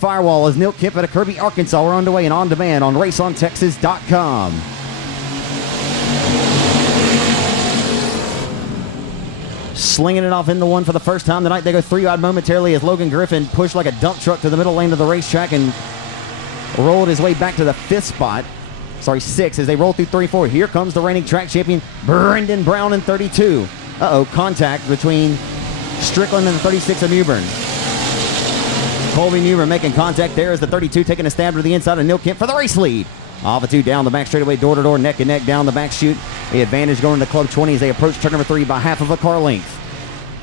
firewall as Neil Kemp out of Kirby, Arkansas. We're underway and on demand on raceontexas.com. Slinging it off into one for the first time tonight. They go 3-wide momentarily as Logan Griffin pushed like a dump truck to the middle lane of the racetrack and rolled his way back to the 5th spot. Sorry, 6 as they roll through 3-4. Here comes the reigning track champion, Brendan Brown in 32. Contact between Strickland and the 36 of Newbern. Colby Newbern making contact there as the 32 taking a stab to the inside of Neil Kemp for the race lead. Off the 2 down the back straightaway, door to door, neck and neck down the back chute. The advantage going to Club 20 as they approach turn number 3 by half of a car length.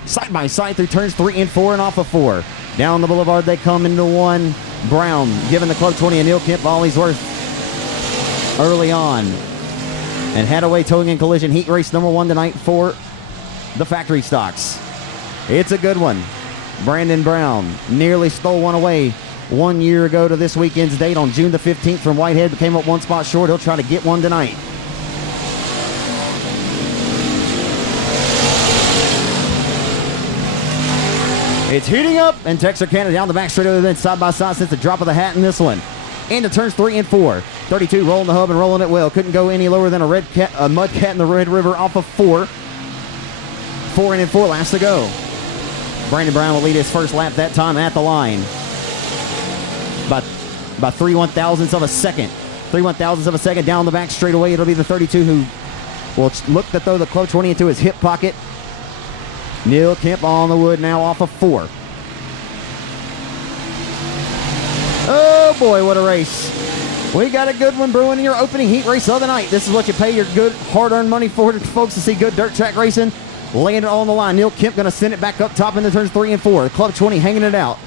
Side by side through turns 3 and 4 and off of 4. Down the boulevard they come into 1. Brown giving the Club 20 and Neil Kemp all he's worth early on. And Hadaway Towing and Collision heat race number 1 tonight for the factory stocks. It's a good one. Brandon Brown nearly stole one away 1 year ago to this weekend's date on June the 15th from Whitehead, but came up 1 spot short. He'll try to get one tonight. It's heating up, and Texarkana down the back straightaway, then side by side since the drop of the hat in this one. Into turns 3 and 4. 32 rolling the hub and rolling it well. Couldn't go any lower than a mud cat in the Red River off of 4. 4 and 4 laps to go. Brandon Brown will lead his first lap that time at the line by 3 1,000ths of a second. 3 1,000ths of a second down the back straightaway. It'll be the 32 who will look to throw the Club 20 into his hip pocket. Neil Kemp on the wood now off of 4. Oh boy, what a race. We got a good one brewing in your opening heat race of the night. This is what you pay your good hard-earned money for, folks, to see good dirt track racing. Laying it on the line. Neil Kemp going to send it back up top into turns 3 and 4. The Club 20 hanging it out.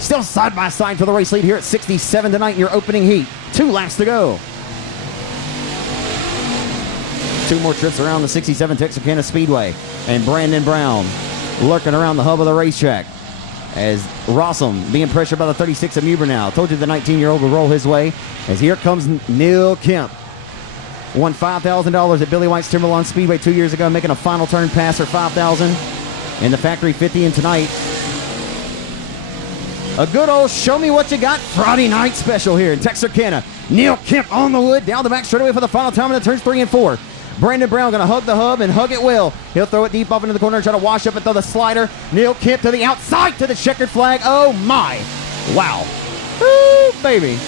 Still side by side for the race lead here at 67 tonight in your opening heat. 2 laps to go. 2 more trips around the 67 Texarkana Speedway. And Brandon Brown lurking around the hub of the racetrack as Rossum being pressured by the 36 of Newbern now. Told you the 19-year-old will roll his way as here comes Neil Kemp. Won $5,000 at Billy White's Timberlawn Speedway 2 years ago, making a final turn pass for $5,000 in the Factory 50. And tonight, a good old show me what you got Friday night special here in Texarkana. Neil Kemp on the wood, down the back straightaway for the final time in the turns 3 and 4. Brandon Brown going to hug the hub and hug it well. He'll throw it deep off into the corner and try to wash up and throw the slider. Neil Kemp to the outside to the checkered flag. Oh my. Wow. Woo, baby.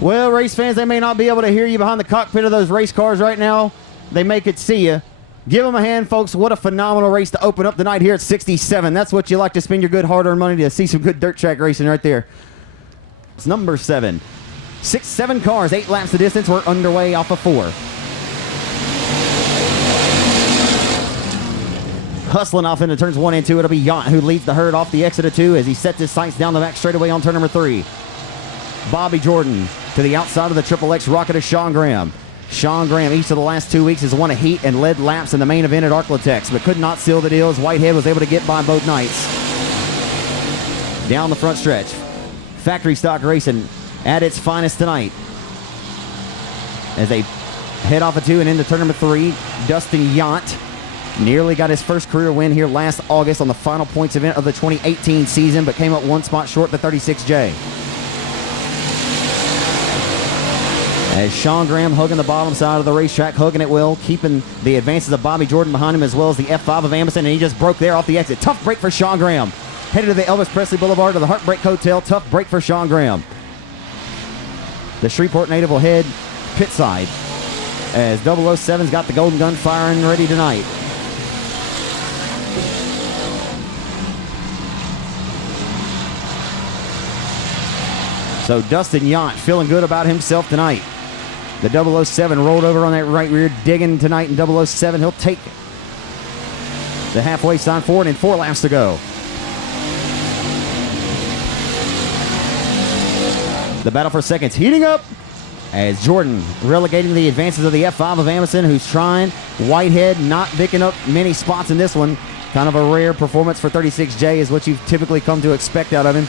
Well, race fans, they may not be able to hear you behind the cockpit of those race cars right now. They may could see you. Give them a hand, folks. What a phenomenal race to open up the night here at 67. That's what you like to spend your good hard-earned money to see some good dirt track racing right there. It's number 7. 7 cars, 8 laps the distance. We're underway off of 4. Hustling off into turns 1 and 2. It'll be Yacht who leads the herd off the exit of 2 as he sets his sights down the back straightaway on turn number 3. Bobby Jordan to the outside of the Triple X rocket of Sean Graham. Sean Graham, each of the last 2 weeks, has won a heat and led laps in the main event at Arklatex, but could not seal the deal as Whitehead was able to get by both nights. Down the front stretch. Factory stock racing at its finest tonight as they head off of 2 and into turn number 3. Dustin Yacht nearly got his first career win here last August on the final points event of the 2018 season, but came up 1 spot short, the 36J. As Sean Graham hugging the bottom side of the racetrack, hugging it well, keeping the advances of Bobby Jordan behind him as well as the F5 of Amundsen, and he just broke there off the exit. Tough break for Sean Graham. Headed to the Elvis Presley Boulevard to the Heartbreak Hotel. Tough break for Sean Graham. The Shreveport native will head pit side as 007's got the golden gun firing ready tonight. So Dustin Yacht feeling good about himself tonight. The 007 rolled over on that right rear, digging tonight in 007. He'll take the halfway sign forward and 4 laps to go. The battle for seconds heating up as Jordan relegating the advances of the F5 of Amundsen, who's trying. Whitehead not picking up many spots in this one. Kind of a rare performance for 36J is what you've typically come to expect out of him.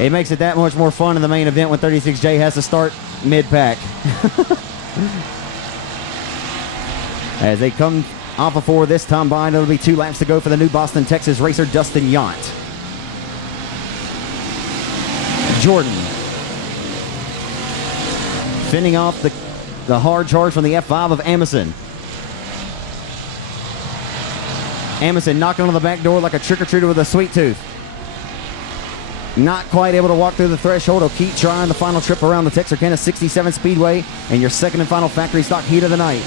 It makes it that much more fun in the main event when 36J has to start mid-pack. As they come off of 4 this time by, it'll be 2 laps to go for the new Boston, Texas racer, Dustin Yount. Jordan fending off the hard charge from the F5 of Amundsen. Amundsen knocking on the back door like a trick-or-treater with a sweet tooth. Not quite able to walk through the threshold. He'll keep trying the final trip around the Texarkana 67 Speedway and your second and final factory stock heat of the night.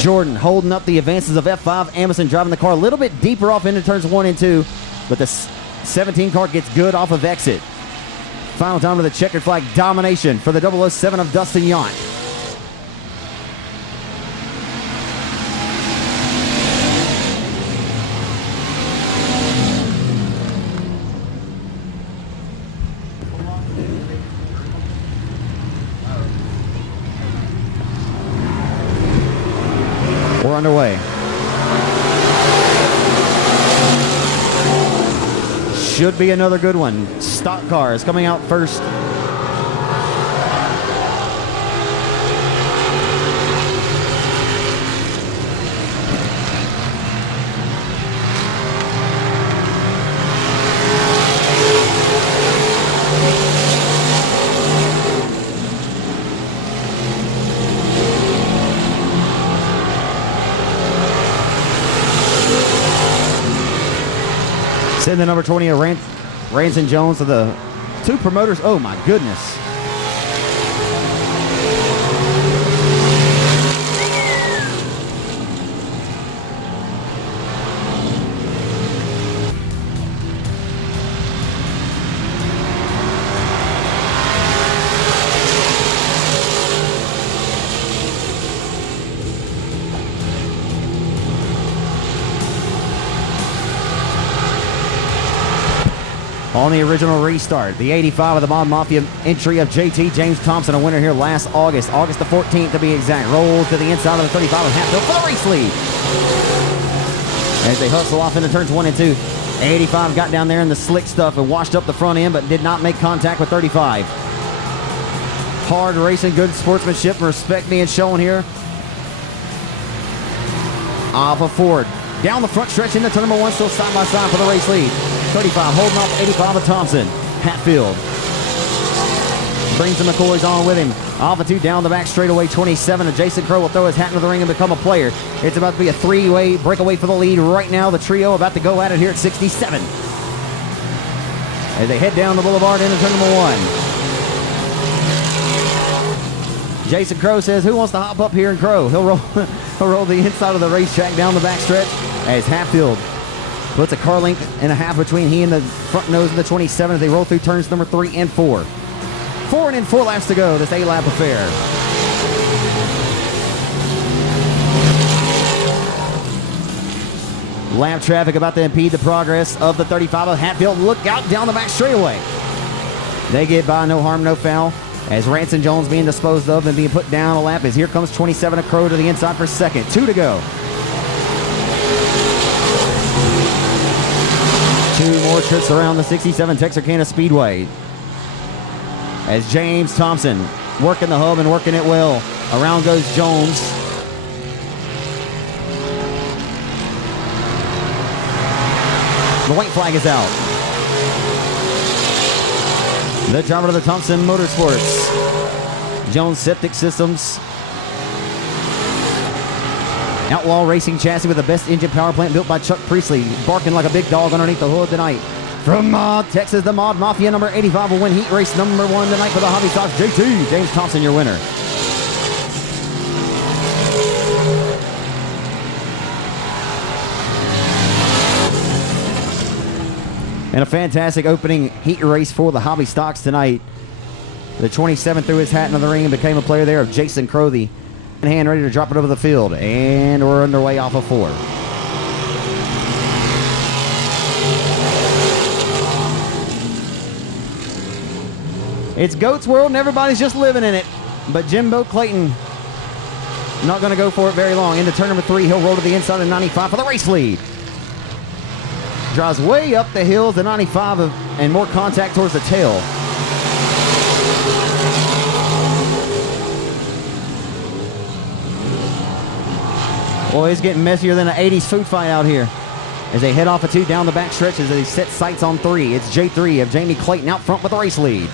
Jordan holding up the advances of F5. Amundsen driving the car a little bit deeper off into turns 1 and 2, but the 17 car gets good off of exit. Final time to the checkered flag domination for the 007 of Dustin Yount. We're underway. Should be another good one. Stock cars coming out first. Send the number 20 of Ranson Jones to the 2 promoters. Oh my goodness. On the original restart, the 85 of the Mod Mafia entry of JT James Thompson, a winner here last August the 14th to be exact. Rolls to the inside of the 35 of Hatfield for the race lead. As they hustle off into turns 1 and 2, 85 got down there in the slick stuff and washed up the front end, but did not make contact with 35. Hard racing, good sportsmanship, and respect being shown here. Off of Ford. Down the front stretch into turn number 1, still side by side for the race lead. 35 holding off 85 of Thompson. Hatfield brings the McCoys on with him. Off of 2 down the back straightaway. 27 of Jason Crow will throw his hat into the ring and become a player. It's about to be a 3-way breakaway for the lead right now. The trio about to go at it here at 67. As they head down the boulevard into turn number 1. Jason Crow says, who wants to hop up here and Crow? He'll roll the inside of the racetrack down the back stretch as Hatfield puts a car length and a half between he and the front nose of the 27 as they roll through turns number 3 and 4. 4 and 4 laps to go, this 8-lap affair. Lap traffic about to impede the progress of the 35 of Hatfield. Look out down the back straightaway. They get by, no harm, no foul. As Ranson Jones being disposed of and being put down a lap as here comes 27 of Crow to the inside for second. 2 to go. 2 more trips around the 67 Texarkana Speedway. As James Thompson working the hub and working it well. Around goes Jones. The white flag is out. The driver of the Thompson Motorsports. Jones Septic Systems. Outlaw Racing Chassis with the best engine power plant built by Chuck Priestley. Barking like a big dog underneath the hood tonight. From Texas, the Mod Mafia number 85 will win heat race number 1 tonight for the Hobby Stocks. JT James Thompson, your winner. And a fantastic opening heat race for the Hobby Stocks tonight. The 27 threw his hat into the ring and became a player there of Jason Crothy. Hand ready to drop it over the field, and we're underway off of 4. It's Goat's World and everybody's just living in it, but Jimbo Clayton not going to go for it very long. Into turn number 3, he'll roll to the inside of 95 for the race lead. drives way up the hills, the 95 and more contact towards the tail. Boy, it's getting messier than an 80s food fight out here. As they head off of 2 down the back stretch as they set sights on 3. It's J3 of Jamie Clayton out front with the race lead.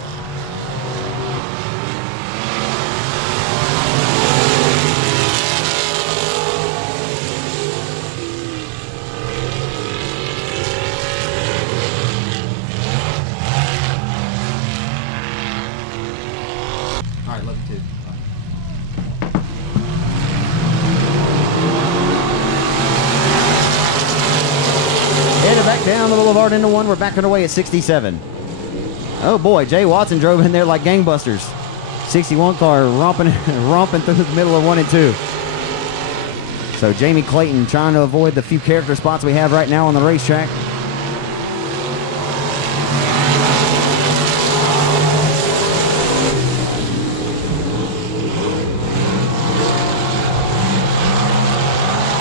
All right, love you too. Headed back down the boulevard into 1. We're back underway at 67. Oh boy, Jay Watson drove in there like gangbusters. 61 car romping through the middle of 1 and 2. So Jamie Clayton trying to avoid the few character spots we have right now on the racetrack.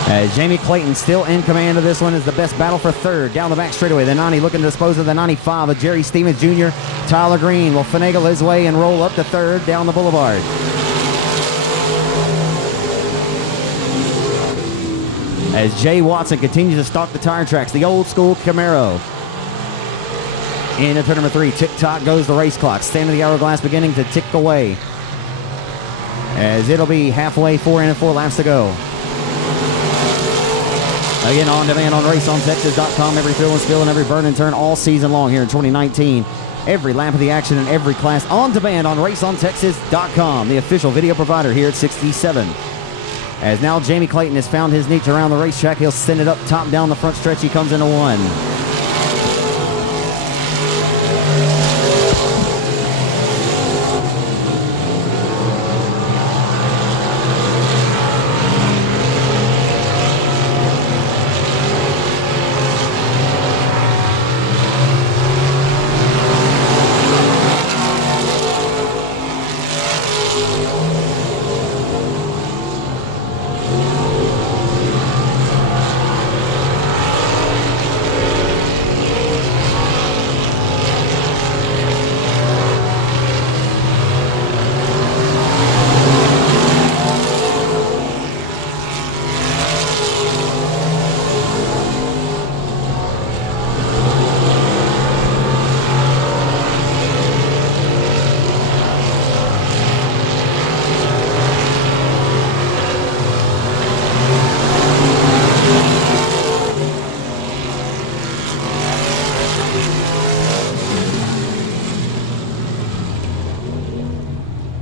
As Jamie Clayton still in command of this one, is the best battle for 3rd down the back straightaway. The 90 looking to dispose of the 95 of Jerry Stevens Jr. Tyler Green will finagle his way and roll up to 3rd down the boulevard. As Jay Watson continues to stalk the tire tracks, the old school Camaro. Into turn number 3, tick-tock goes the race clock. Stand of the hourglass beginning to tick away. As it'll be halfway, 4 in and 4 laps to go. Again, on demand on raceontexas.com. Every fill and spill and every burn and turn all season long here in 2019. Every lap of the action in every class on demand on raceontexas.com, the official video provider here at 67. As now Jamie Clayton has found his niche around the racetrack, he'll send it up top down the front stretch. He comes into 1.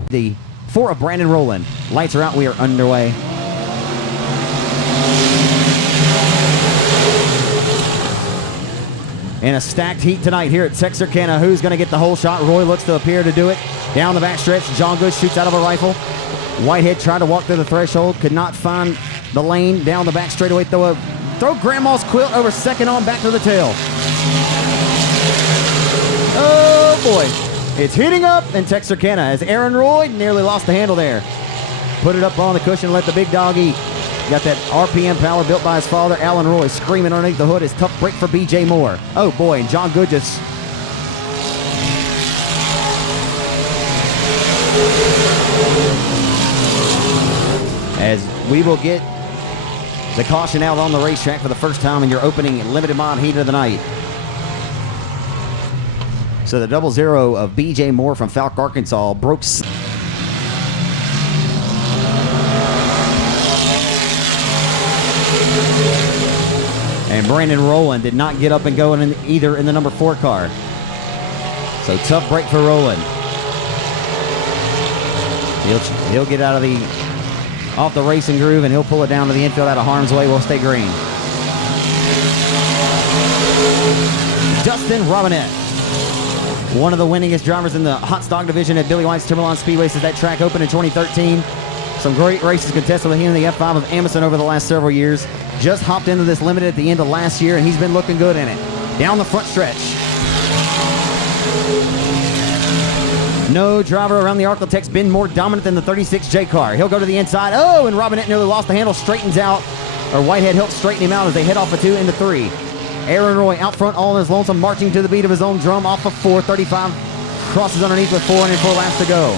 The 4 of Brandon Rowland. Lights are out. We are underway. In a stacked heat tonight here at Texarkana. Who's going to get the whole shot? Roy looks to appear to do it. Down the back stretch, John Good shoots out of a rifle. Whitehead tried to walk through the threshold. Could not find the lane. Down the back straightaway. Throw Grandma's quilt over second on back to the tail. Oh boy. It's heating up in Texarkana as Aaron Roy nearly lost the handle there. Put it up on the cushion and let the big dog eat. Got that RPM power built by his father, Alan Roy, screaming underneath the hood. His tough break for B.J. Moore. Oh boy, and John Good just... As we will get the caution out on the racetrack for the first time in your opening limited mod heat of the night. So the 00 of B.J. Moore from Falk, Arkansas broke... And Brandon Rowland did not get up and go either in the number 4 car. So tough break for Rowland. He'll get out of off the racing groove and he'll pull it down to the infield out of harm's way. We'll stay green. Dustin Robinette. One of the winningest drivers in the hot stock division at Billy White's Timberline Speedway since that track opened in 2013. Some great races contested with him in the F5 of Amazon over the last several years. Just hopped into this limited at the end of last year, and he's been looking good in it. Down the front stretch. No driver around the Arklatek's been more dominant than the 36J car. He'll go to the inside. Oh, and Robinette nearly lost the handle, straightens out. Or Whitehead helps straighten him out as they head off a 2 into 3. Aaron Roy out front all on his lonesome, marching to the beat of his own drum off of 4:35. Crosses underneath with 404 laps to go.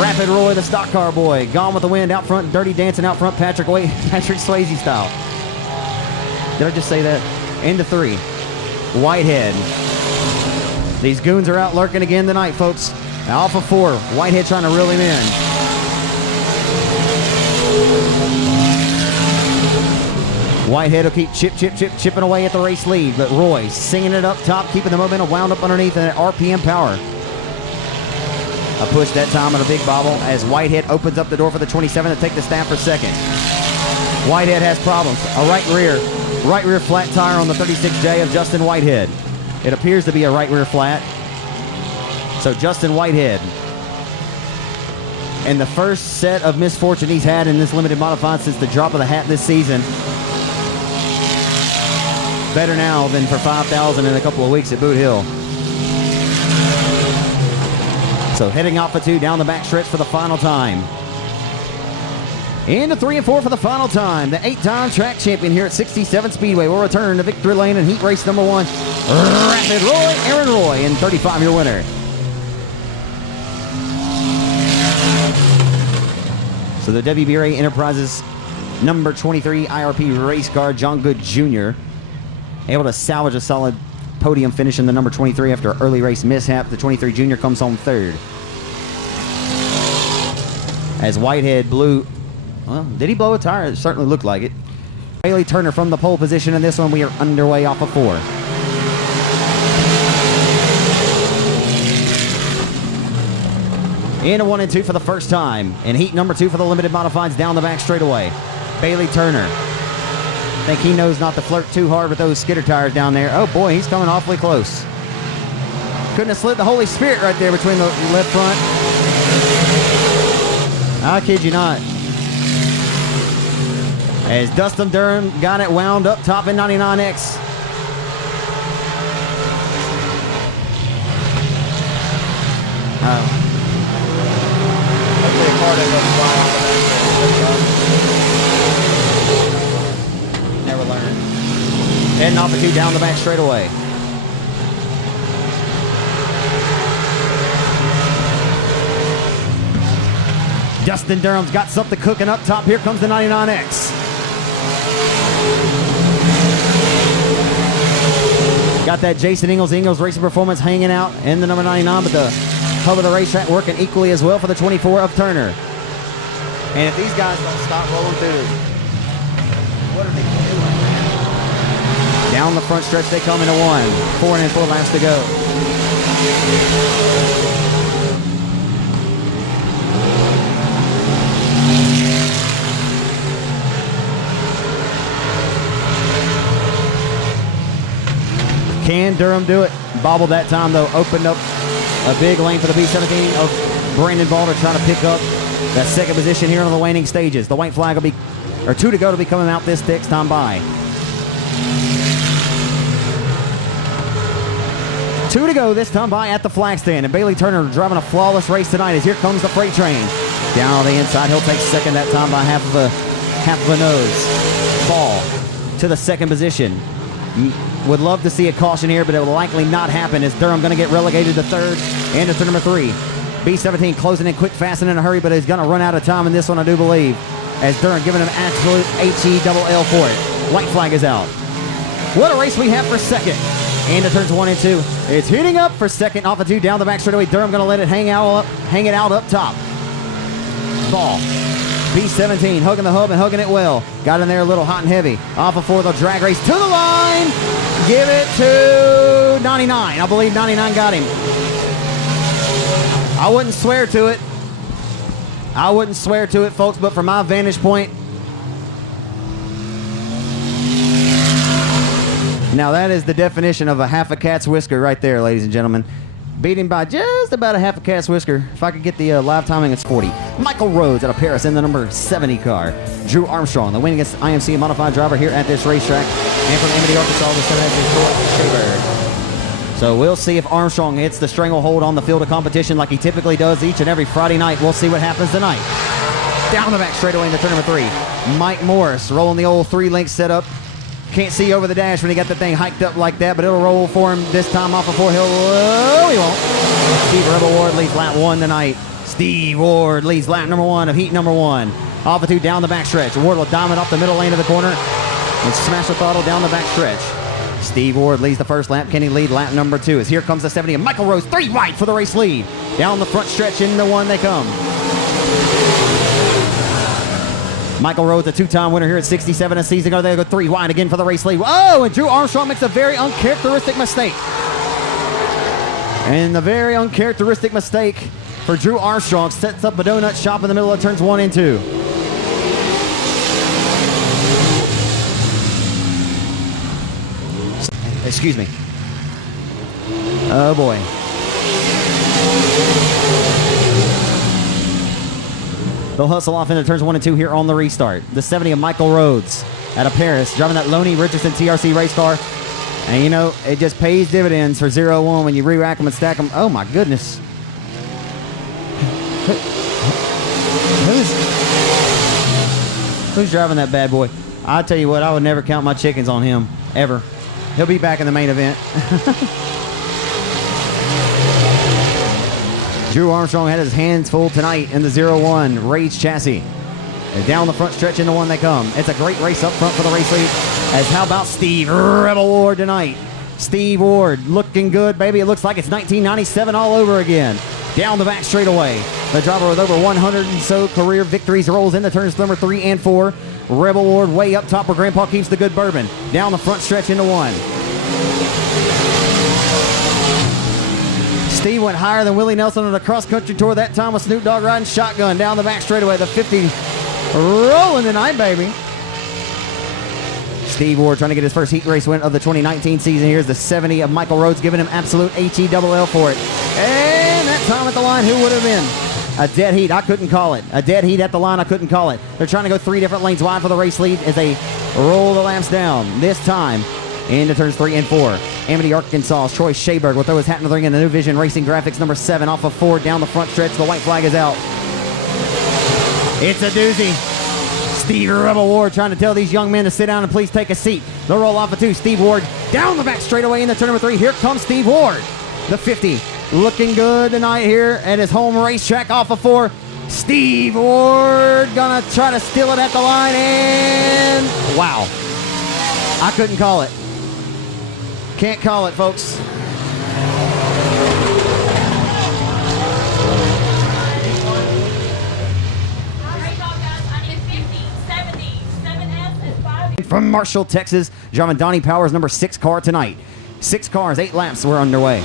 Rapid Roy, the stock car boy, gone with the wind out front, Dirty Dancing out front, Patrick Swayze style. Did I just say that? Into 3. Whitehead. These goons are out lurking again tonight, folks. Alpha 4. Whitehead trying to reel him in. Whitehead will keep chipping away at the race lead, but Roy singing it up top, keeping the momentum wound up underneath and at RPM power. A push that time on a big bobble as Whitehead opens up the door for the 27 to take the snap for second. Whitehead has problems. A right rear flat tire on the 36J of Justin Whitehead. It appears to be a right rear flat. So Justin Whitehead, and the first set of misfortune he's had in this limited modified since the drop of the hat this season. Better now than for 5,000 in a couple of weeks at Boot Hill. So heading off of 2 down the back stretch for the final time. Into 3 and 4 for the final time. The 8-time track champion here at 67 Speedway will return to victory lane in heat race number 1. Rapid Roy, Aaron Roy, in 35, your winner. So the WBRA Enterprises number 23 IRP race car, John Good Jr., able to salvage a solid podium finish in the number 23 after an early race mishap. The 23 Junior comes home third. As Whitehead blew, well, did he blow a tire? It certainly looked like it. Bailey Turner from the pole position in this one. We are underway off of 4. Into 1 and 2 for the first time. In heat number 2 for the limited modifieds down the back straightaway. Bailey Turner. I think he knows not to flirt too hard with those skidder tires down there. Oh boy, he's coming awfully close. Couldn't have slid the Holy Spirit right there between the left front. I kid you not. As Dustin Durham got it wound up top in 99X. Hopefully a car doesn't go fly off of that. Never learned. Heading off the 2 down the back straightaway. Dustin Durham's got something cooking up top. Here comes the 99X. Got that Jason Ingles Racing Performance hanging out in the number 99, but the hub of the racetrack working equally as well for the 24 of Turner. And if these guys don't stop rolling through, what are they doing? Down the front stretch they come into 1. 4 and 4 laps to go. Can Durham do it? Bobbled that time though. Opened up a big lane for the B17 of Brandon Balder trying to pick up that second position here on the waning stages. The white flag will be, or 2 to go to be coming out this next time by. 2 to go this time by at the flag stand. And Bailey Turner driving a flawless race tonight as here comes the freight train. Down on the inside, he'll take second that time by half of a nose. Ball to the second position. Would love to see a caution here, but it will likely not happen as Durham going to get relegated to third and to number 3. B17 closing in quick, fast, and in a hurry, but he's going to run out of time in this one, I do believe, as Durham giving him absolute H-E-double-L for it. White flag is out. What a race we have for second. And it turns 1 and 2. It's heating up for second off of 2 down the back straightaway. Durham going to let it hang it out up top. Ball. B17 hugging the hub and hugging it well. Got in there a little hot and heavy. Off of 4, the drag race to the line. Give it to 99. I believe 99 got him. I wouldn't swear to it. Folks, but from my vantage point, now that is the definition of a half a cat's whisker right there, ladies and gentlemen. Beat him by just about a half a cat's whisker. If I could get the live timing, it's 40. Michael Rhodes out of Paris in the number 70 car. Drew Armstrong, the winningest IMC modified driver here at this racetrack. And from Amity, Arkansas, the 7 So we'll see if Armstrong hits the stranglehold on the field of competition like he typically does each and every Friday night. We'll see what happens tonight. Down the back straightaway into turn number 3. Mike Morris rolling the old 3-link setup. Can't see over the dash when he got the thing hiked up like that, but it'll roll for him this time off of 4 Hill. Oh, he won't. Steve Rebel Ward leads lap 1 tonight. Steve Ward leads lap number 1 of heat number 1. Off of 2 down the backstretch. Ward will diamond off the middle lane of the corner and smash the throttle down the backstretch. Steve Ward leads the first lap. Can he lead lap number 2? As here comes the 70 of Michael Rose, 3 right for the race lead. Down the front stretch into 1 they come. Michael Rose, a 2-time winner here at 67 a season ago. They go 3 wide again for the race lead. Oh, and Drew Armstrong makes a very uncharacteristic mistake. And the very uncharacteristic mistake for Drew Armstrong sets up a donut shop in the middle of turns 1 and 2. Excuse me. Oh boy. They'll hustle off into turns 1 and 2 here on the restart. The 70 of Michael Rhodes out of Paris, driving that Loney Richardson TRC race car. And you know, it just pays dividends for 0-1 when you re-rack them and stack them. Oh my goodness. Who's driving that bad boy? I'll tell you what, I would never count my chickens on him, ever. He'll be back in the main event. Drew Armstrong had his hands full tonight in the 0-1 Rage chassis. And down the front stretch into 1 they come. It's a great race up front for the race lead. As how about Steve Rebel Ward tonight? Steve Ward looking good, baby. It looks like it's 1997 all over again. Down the back straightaway. The driver with over 100 and so career victories rolls into turns number 3 and 4. Rebel Ward way up top where Grandpa keeps the good bourbon. Down the front stretch into 1. Steve went higher than Willie Nelson on the cross-country tour that time with Snoop Dogg riding shotgun down the back straightaway. The 50 rolling tonight, baby. Steve Ward trying to get his first heat race win of the 2019 season. Here's the 70 of Michael Rhodes giving him absolute HE-double-L for it. And that time at the line, who would have been? A dead heat, I couldn't call it. A dead heat at the line, I couldn't call it. They're trying to go 3 different lanes wide for the race lead as they roll the lamps down. This time into turns 3 and 4. Amity, Arkansas, Troy Shaberg will throw his hat in the ring in the New Vision Racing Graphics number 7 off of 4 down the front stretch. The white flag is out. It's a doozy. Steve Rebel Ward trying to tell these young men to sit down and please take a seat. They'll roll off of 2. Steve Ward down the back straightaway into turn number 3. Here comes Steve Ward. The 50 looking good tonight here at his home racetrack off of 4. Steve Ward gonna try to steal it at the line and wow. I couldn't call it. Can't call it, folks. From Marshall, Texas, driving Donnie Powers' number 6 car tonight. 6 cars, 8 laps were underway.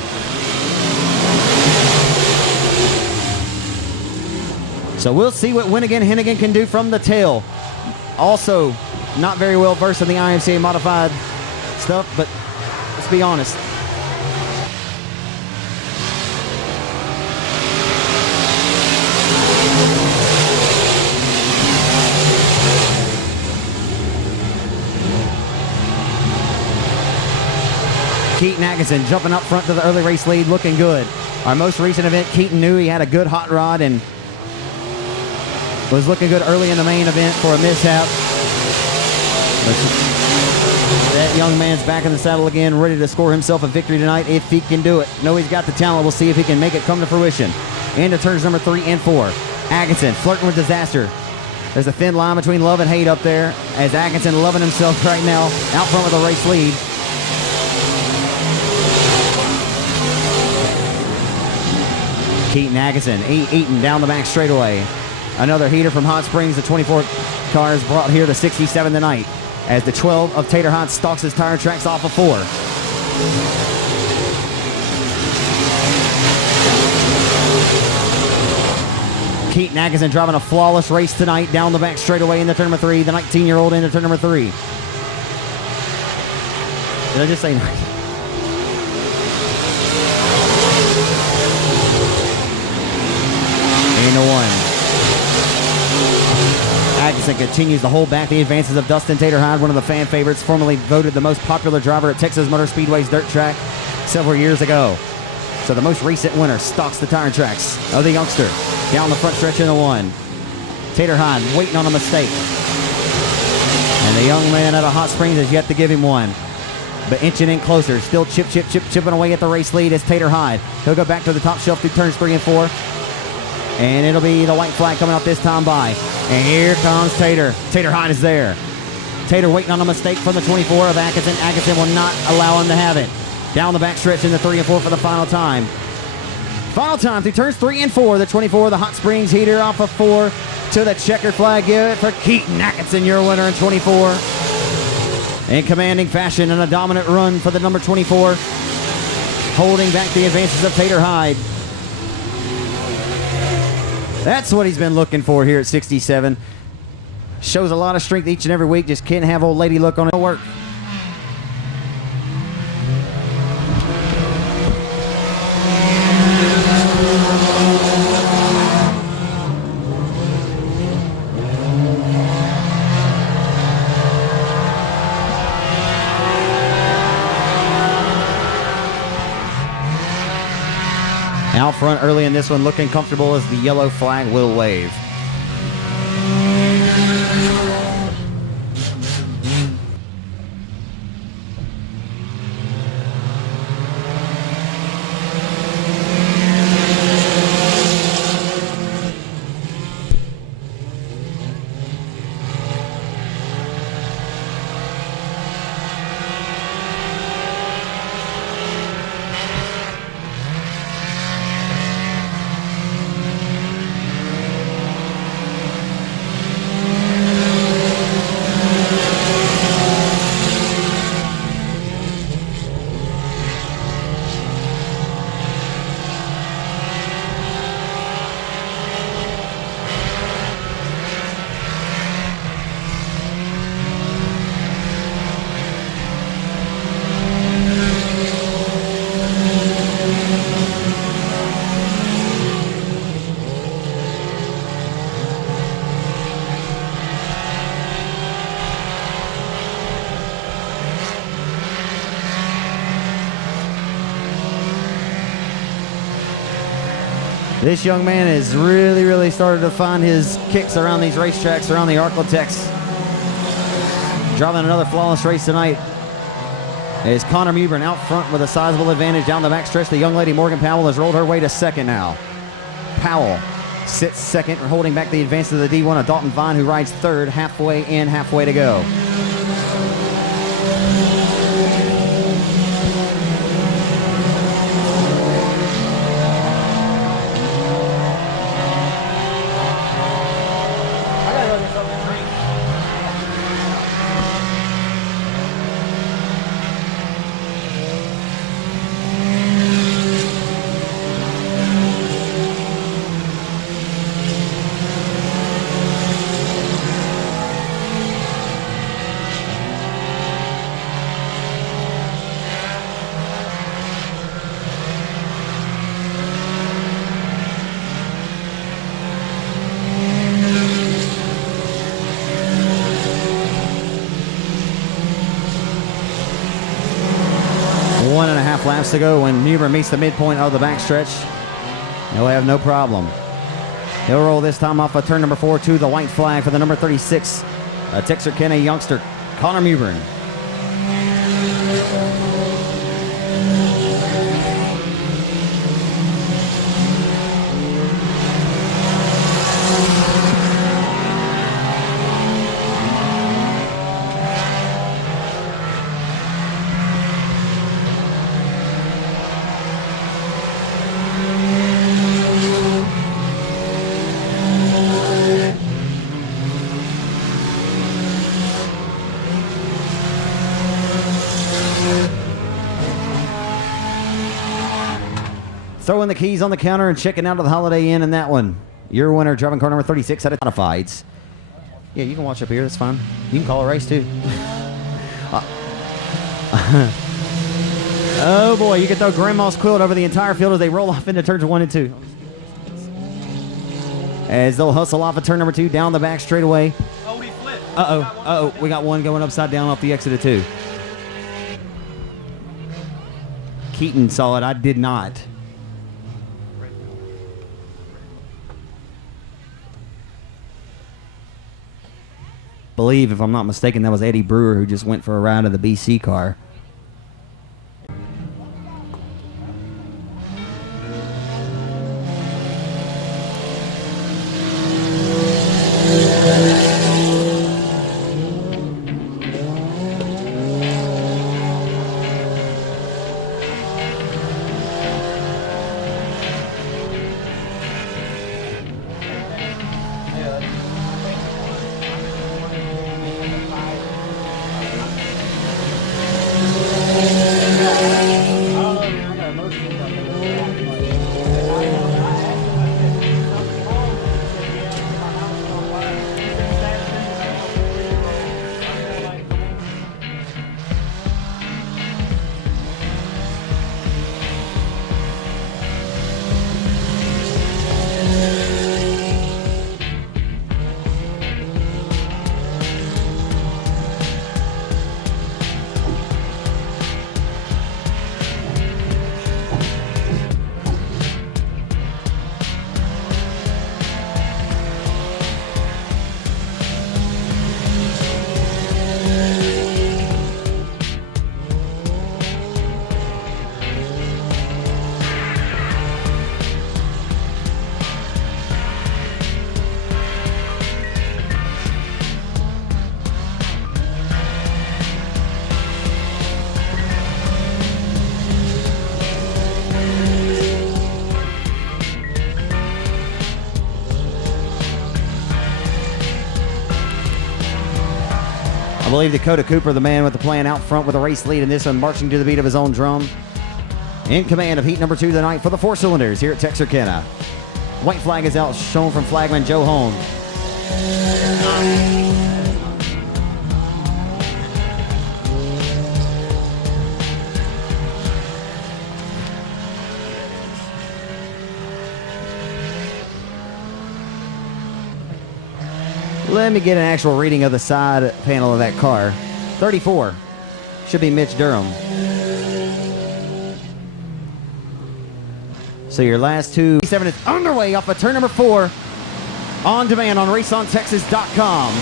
So we'll see what Winnigan Hennigan can do from the tail. Also, not very well versed in the IMCA modified stuff, but let's be honest. Keaton Atkinson jumping up front to the early race lead, looking good. Our most recent event, Keaton knew he had a good hot rod and was looking good early in the main event for a mishap. But that young man's back in the saddle again, ready to score himself a victory tonight if he can do it. Know he's got the talent. We'll see if he can make it come to fruition. Into turns number 3 and 4. Atkinson flirting with disaster. There's a thin line between love and hate up there as Atkinson loving himself right now out front with a race lead. Keaton Atkinson eating down the back straightaway. Another heater from Hot Springs. The 24 cars brought here to 67 tonight as the 12 of Tater Hot stalks his tire tracks off of 4. Keaton Atkinson driving a flawless race tonight down the back straightaway into turn number 3. The 19-year-old into turn number 3. Did I just say 19? Into 1. Atkinson continues to hold back the advances of Dustin Tater Hyde, one of the fan favorites, formerly voted the most popular driver at Texas Motor Speedway's dirt track several years ago. So the most recent winner stalks the tire tracks of the youngster. Down the front stretch into 1. Tater Hyde waiting on a mistake. And the young man out of Hot Springs has yet to give him one. But inching in closer. Still chipping away at the race lead is Tater Hyde. He'll go back to the top shelf through turns 3 and 4. And it'll be the white flag coming out this time by. And here comes Tater. Tater Hyde is there. Tater waiting on a mistake from the 24 of Atkinson. Atkinson will not allow him to have it. Down the back stretch in the 3 and 4 for the final time. Final time through turns 3 and 4. The 24 of the Hot Springs heater off of 4 to the checker flag. Give it for Keaton Atkinson, your winner in 24. In commanding fashion and a dominant run for the number 24. Holding back the advances of Tater Hyde. That's what he's been looking for here at 67. Shows a lot of strength each and every week. Just can't have old lady look on it. Work. Out front early in this one, looking comfortable as the yellow flag will wave. This young man has really started to find his kicks around these racetracks, around the Arklatex. Driving another flawless race tonight is Connor Mubern out front with a sizable advantage down the backstretch. The young lady Morgan Powell has rolled her way to second now. Powell sits second, holding back the advance of the D1 of Dalton Vine, who rides third, halfway in, halfway to go. Laps to go when Mubern meets the midpoint of the backstretch. He'll have no problem. He'll roll this time off of turn number 4 to the white flag for the number 36 Texarkana youngster, Connor Mubern. Throwing the keys on the counter and checking out of the Holiday Inn in that one. Your winner, driving car number 36 out of Modifieds. Yeah, you can watch up here. That's fine. You can call a race, too. Oh, boy. You can throw Grandma's quilt over the entire field as they roll off into turns 1 and 2. As they'll hustle off of turn number 2 down the back straightaway. Oh, he flipped. Uh-oh. We got one going upside down off the exit of 2. Keaton saw it. I did not. believe, if I'm not mistaken, that was Eddie Brewer who just went for a ride of the BC car. I believe Dakota Cooper, the man with the plan out front with a race lead in this one, marching to the beat of his own drum. In command of heat number 2 tonight for the 4 cylinders here at Texarkana. White flag is out, shown from flagman Joe Holmes. Let me get an actual reading of the side panel of that car. 34 should be Mitch Durham. So your last two. 7 is underway off of turn number 4. On demand on raceontexas.com.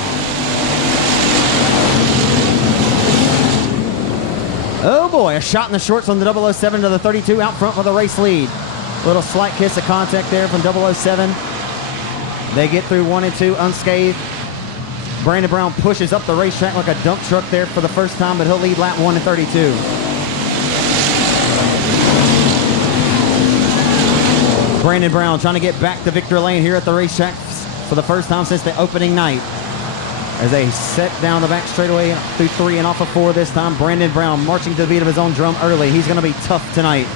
Oh boy, a shot in the shorts on the 007 to the 32 out front with a race lead. A little slight kiss of contact there from 007. They get through 1 and 2 unscathed. Brandon Brown pushes up the racetrack like a dump truck there for the first time, but he'll lead lap 1 and 32. Brandon Brown trying to get back to victory lane here at the racetrack for the first time since the opening night. As they set down the back straightaway through 3 and off of 4 this time. Brandon Brown marching to the beat of his own drum early. He's going to be tough tonight.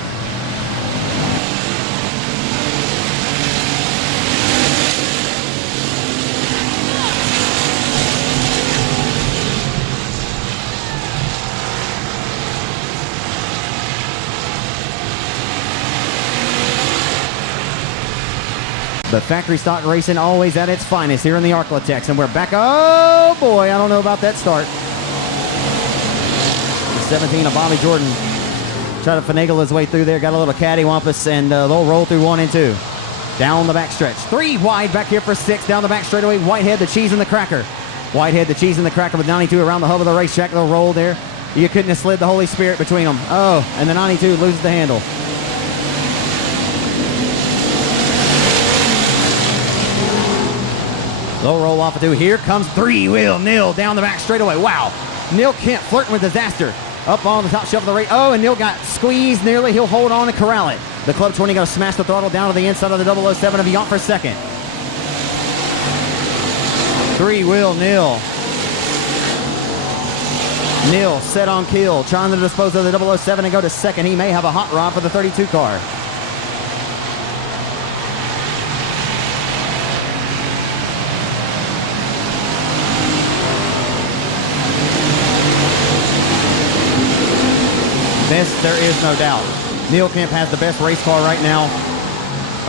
But factory stock racing always at its finest here in the Arklatex. And we're back. Oh, boy, I don't know about that start. The 17 of Bobby Jordan. Try to finagle his way through there. Got a little cattywampus, and they'll roll through 1 and 2. Down the back stretch. 3 wide back here for 6. Down the back straightaway. Whitehead, the cheese and the cracker. Whitehead, the cheese and the cracker with 92 around the hub of the racetrack. They'll roll there. You couldn't have slid the Holy Spirit between them. Oh, and the 92 loses the handle. They'll roll off of 2. Here comes 3-wheel Neil down the back straightaway. Wow. Neil Kemp flirting with disaster. Up on the top shelf of the race. Oh, and Neil got squeezed nearly. He'll hold on and corral it. The Club 20 going to smash the throttle down to the inside of the 007 of Yont for second. 3-wheel Neil. Neil set on kill, trying to dispose of the 007 and go to second. He may have a hot rod for the 32 car. This, there is no doubt. Neil Kemp has the best race car right now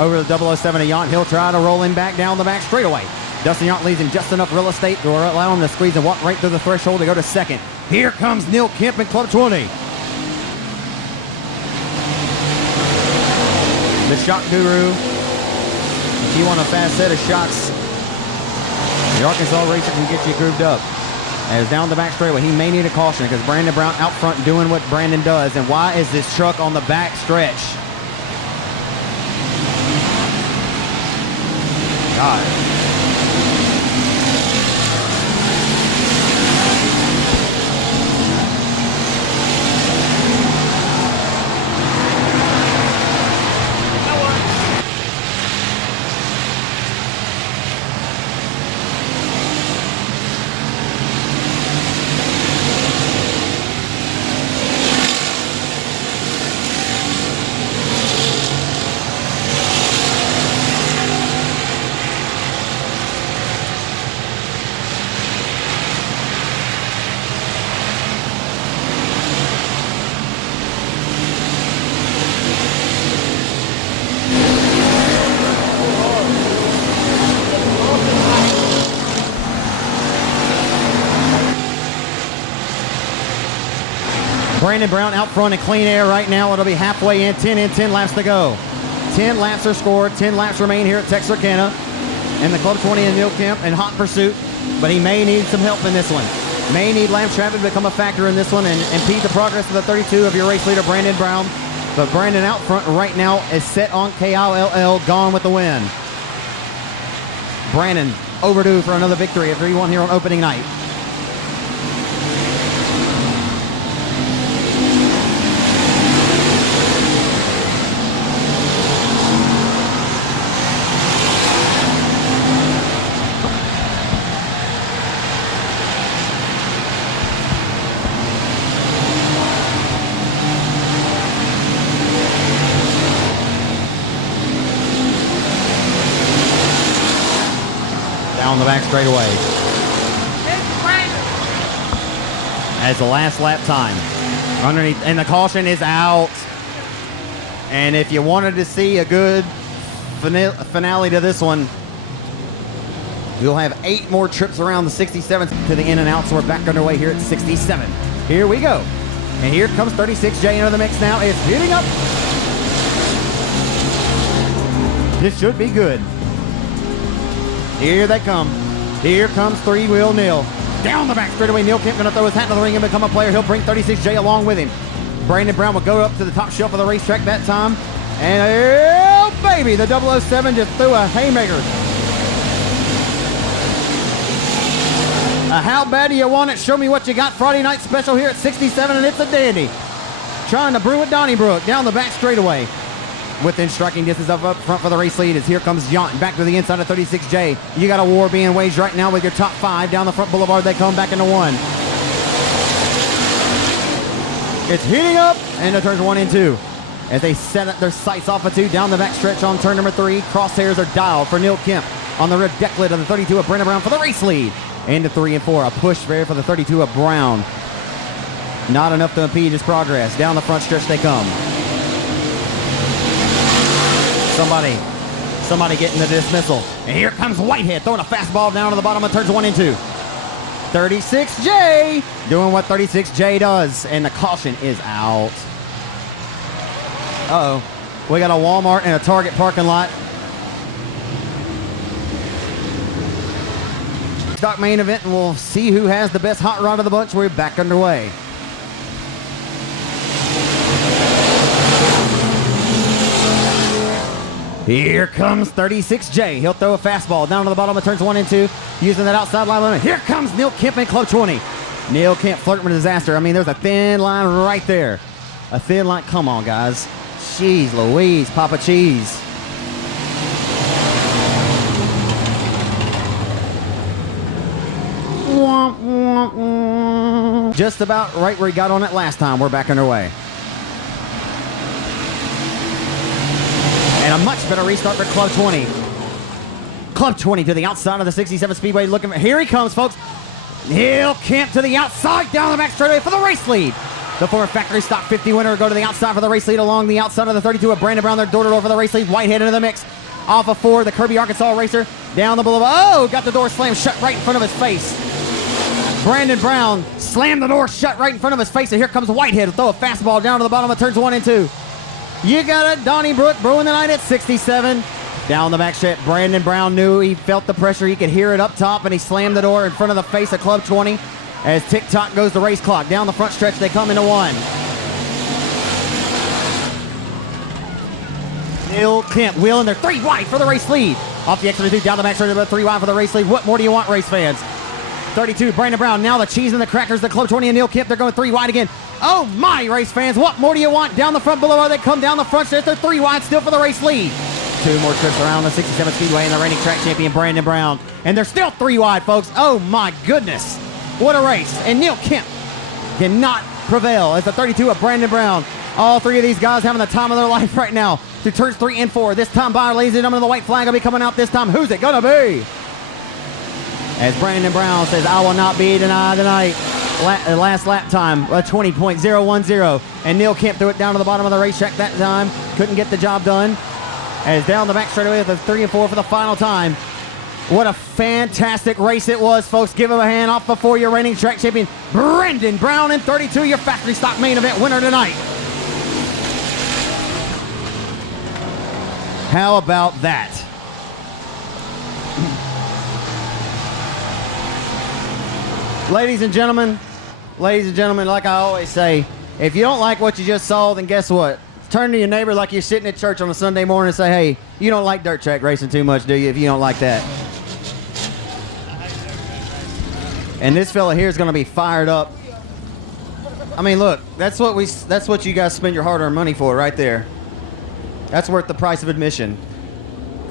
over the 007 of Yont. He'll try to roll him back down the back straightaway. Dustin Yont leaves him just enough real estate to allow him to squeeze and walk right through the threshold to go to second. Here comes Neil Kemp in Club 20. The Shock Guru. If you want a fast set of shocks, the Arkansas racer can get you grooved up. As down the back straightaway, he may need a caution because Brandon Brown out front doing what Brandon does. And why is this truck on the back stretch? God. Brandon Brown out front in clean air right now. It'll be halfway in, 10 laps to go. 10 laps are scored, 10 laps remain here at Texarkana. And the Club 20 and Neil Kemp in hot pursuit, but he may need some help in this one. May need lamp traffic to become a factor in this one and impede the progress of the 32 of your race leader, Brandon Brown. But Brandon out front right now is set on KILL, gone with the win. Brandon overdue for another victory after he won here on opening night. Down the back straightaway. As the last lap time. Underneath, and the caution is out. And if you wanted to see a good finale to this one, you'll have 8 more trips around the 67 to the in and out, so we're back underway here at 67. Here we go. And here comes 36J into the mix now. It's heating up. This should be good. Here they come. Here comes three-wheel Neil. Down the back straightaway, Neil Kemp gonna throw his hat into the ring and become a player. He'll bring 36J along with him. Brandon Brown will go up to the top shelf of the racetrack that time. And oh baby, the 007 just threw a haymaker. How bad do you want it? Show me what you got. Friday night special here at 67, and it's a dandy. Trying to brew at Donnybrook. Down the back straightaway. Within striking distance up front for the race lead as here comes Yount back to the inside of 36J. You got a war being waged right now with your top 5. Down the front boulevard, they come back into 1. It's heating up, and it turns 1 and 2. As they set up their sights off of 2, down the back stretch on turn number 3. Crosshairs are dialed for Neil Kemp on the rear deck lid of the 32 of Brandon Brown for the race lead. Into 3 and 4, a push there for the 32 of Brown. Not enough to impede his progress. Down the front stretch they come. Somebody getting the dismissal. And here comes Whitehead throwing a fastball down to the bottom of turns 1 and 2. 36J doing what 36J does, and the caution is out. Uh-oh. We got a Walmart and a Target parking lot. Stock main event, and we'll see who has the best hot rod of the bunch. We're back underway. Here comes 36J. He'll throw a fastball down to the bottom of turns 1 and 2, using that outside line limit. Here comes Neil Kemp in Club 20. Neil Kemp flirting with disaster. I mean, there's a thin line right there. A thin line. Come on, guys. Jeez Louise, Papa Cheese. Just about right where he got on it last time. We're back underway. And a much better restart for Club 20. Club 20 to the outside of the 67 Speedway. Looking for, here he comes, folks. Neil Kemp to the outside, down the back straightaway for the race lead. The former factory stock 50 winner will go to the outside for the race lead along the outside of the 32 of Brandon Brown. They're door-to-door for the race lead. Whitehead into the mix. Off of 4, the Kirby, Arkansas racer. Down the boulevard. Oh, got the door slammed shut right in front of his face. Brandon Brown slammed the door shut right in front of his face. And here comes Whitehead to throw a fastball down to the bottom of turns 1 and 2. You got it, Donnybrook brewing the night at 67. Down the back stretch, Brandon Brown knew he felt the pressure. He could hear it up top, and he slammed the door in front of the face of Club 20. as tick-tock goes the race clock. Down the front stretch, they come into one. Neil Kemp wheeling their 3 wide for the race lead. Off the exit 32, down the back stretch, 3 wide for the race lead. What more do you want, race fans? 32, Brandon Brown. Now the cheese and the crackers, the Club 20 and Neil Kemp. They're going 3 wide again. Oh my, race fans. What more do you want? Down the front below, they come down the front stretch. They're 3 wide still for the race lead. 2 more trips around the 67 Speedway and the reigning track champion, Brandon Brown. And they're still 3 wide, folks. Oh my goodness. What a race. And Neil Kemp cannot prevail as the 32 of Brandon Brown. All 3 of these guys having the time of their life right now through turns 3 and 4. This time by, ladies and gentlemen, the white flag will be coming out this time. Who's it going to be? As Brandon Brown says, I will not be denied tonight. Last lap time, 20.010. And Neil Kemp threw it down to the bottom of the racetrack that time. Couldn't get the job done. As down the back straightaway with the 3 and 4 for the final time. What a fantastic race it was, folks. Give him a hand off before your reigning track champion, Brandon Brown in 32, your factory stock main event winner tonight. How about that? Ladies and gentlemen, like I always say, if you don't like what you just saw, then guess what? Turn to your neighbor like you're sitting at church on a Sunday morning and say, hey, you don't like dirt track racing too much, do you, if you don't like that? And this fella here is going to be fired up. I mean, look, that's what you guys spend your hard-earned money for right there. That's worth the price of admission.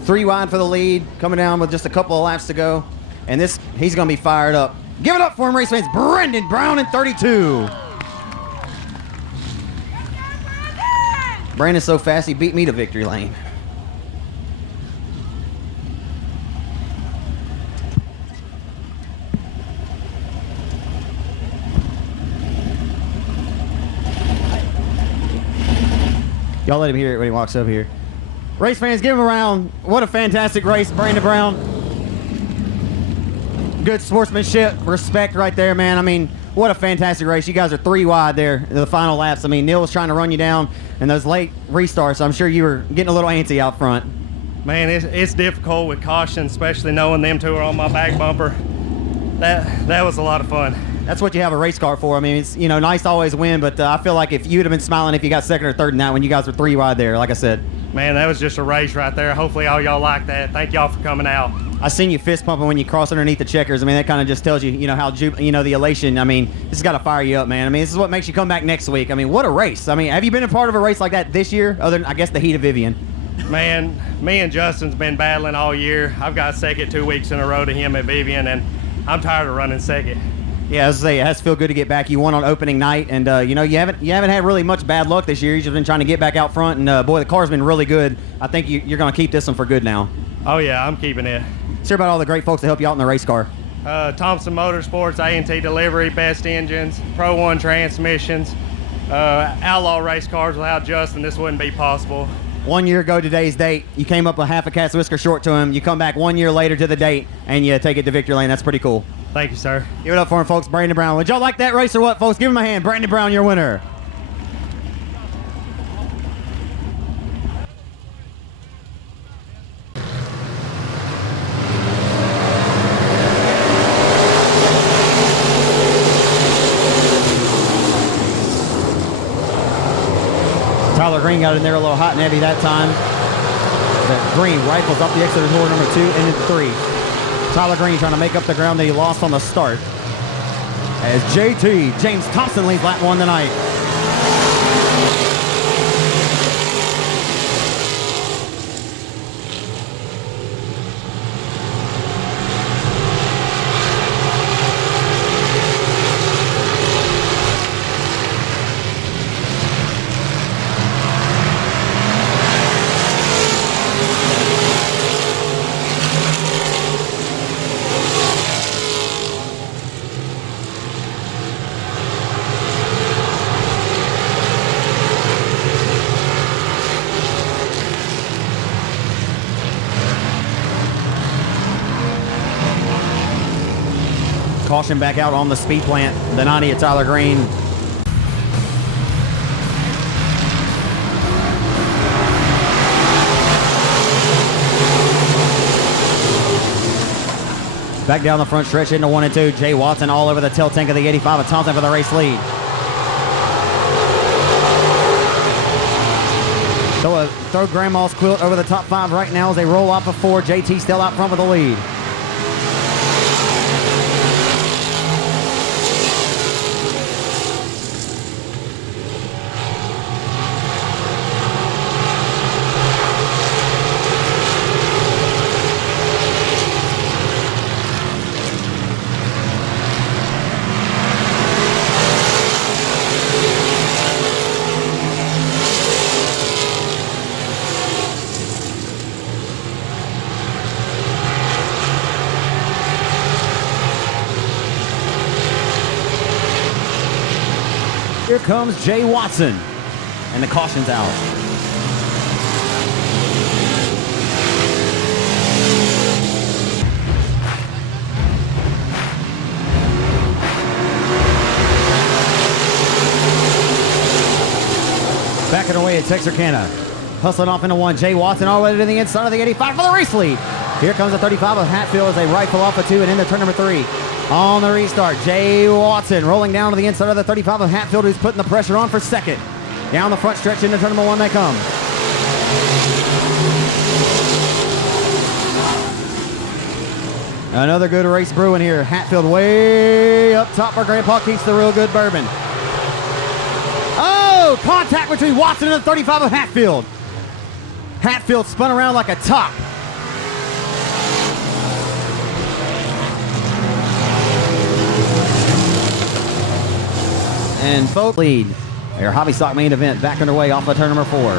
3 wide for the lead, coming down with just a couple of laps to go. And he's going to be fired up. Give it up for him, race fans. Brandon Brown in 32. Brandon's so fast, he beat me to victory lane. Y'all let him hear it when he walks up here. Race fans, give him a round. What a fantastic race, Brandon Brown. Good sportsmanship, respect right there, man. I mean, what a fantastic race. You guys are 3 wide there in the final laps. I mean, Neil was trying to run you down in those late restarts. I'm sure you were getting a little antsy out front. Man, it's difficult with caution, especially knowing them 2 are on my back bumper. That was a lot of fun. That's what you have a race car for. I mean, it's, nice to always win, but I feel like if you'd have been smiling if you got 2nd or 3rd in that one, you guys were 3 wide there, like I said. Man, that was just a race right there. Hopefully all y'all like that. Thank y'all for coming out. I seen you fist pumping when you cross underneath the checkers. I mean, that kind of just tells you, how the elation. I mean, this has got to fire you up, man. I mean, this is what makes you come back next week. I mean, what a race. I mean, have you been a part of a race like that this year, other than, I guess, the heat of Vivian? Man, me and Justin's been battling all year. I've got second 2 weeks in a row to him at Vivian, and I'm tired of running second. Yeah, as I say, it has to feel good to get back. You won on opening night, and you haven't had really much bad luck this year. You've just been trying to get back out front, and boy, the car's been really good. I think you're going to keep this one for good now. Oh yeah, I'm keeping it. Let's hear about all the great folks that help you out in the race car. Thompson Motorsports, A&T Delivery, Best Engines, Pro One Transmissions, Outlaw Race Cars. Without Justin, this wouldn't be possible. 1 year ago today's date, you came up a half a cat's whisker short to him. You come back 1 year later to the date, and you take it to victory lane. That's pretty cool. Thank you, sir. Give it up for him, folks. Brandon Brown. Would y'all like that race or what, folks? Give him a hand. Brandon Brown, your winner. Tyler Green got in there a little hot and heavy that time. That Green rifles up the exit of door number 2 and into 3. Tyler Green trying to make up the ground that he lost on the start. As JT, James Thompson, leads lap 1 tonight. Caution back out on the speed plant. The 90 of Tyler Green. Back down the front stretch into 1 and 2. Jay Watson all over the tail tank of the 85 of Thompson for the race lead. Throw Grandma's Quilt over the top 5 right now as they roll off of 4. JT still out front with the lead. Here comes Jay Watson, and the caution's out. Backing away at Texarkana. Hustling off into 1. Jay Watson all the way to the inside of the 85 for the race lead. Here comes the 35 of Hatfield as they rifle off a 2 and into turn number 3. On the restart, Jay Watson rolling down to the inside of the 35 of Hatfield, who's putting the pressure on for second. Down the front stretch into turn number 1 they come. Another good race brewing here. Hatfield way up top where Grandpa keeps the real good bourbon. Oh, contact between Watson and the 35 of Hatfield. Hatfield spun around like a top. And folks lead. Their hobby stock main event back underway off of turn number 4.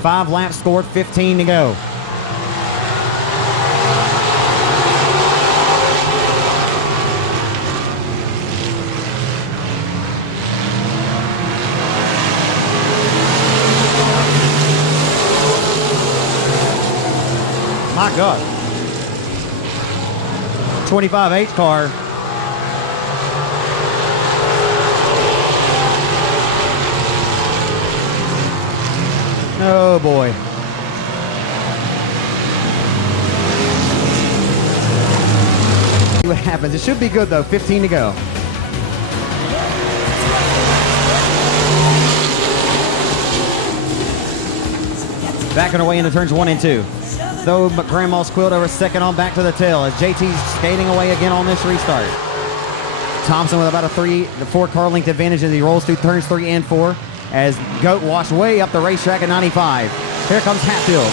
Five laps scored, 15 to go. My God. 25H car. Oh boy. See what happens. It should be good though. 15 to go. Backing away into turns 1 and 2. Though Grandma's Quilt over second on back to the tail as JT's skating away again on this restart. Thompson with about a 4 car length advantage as he rolls through turns 3 and 4 as Goat washed way up the racetrack at 95. Here comes Hatfield.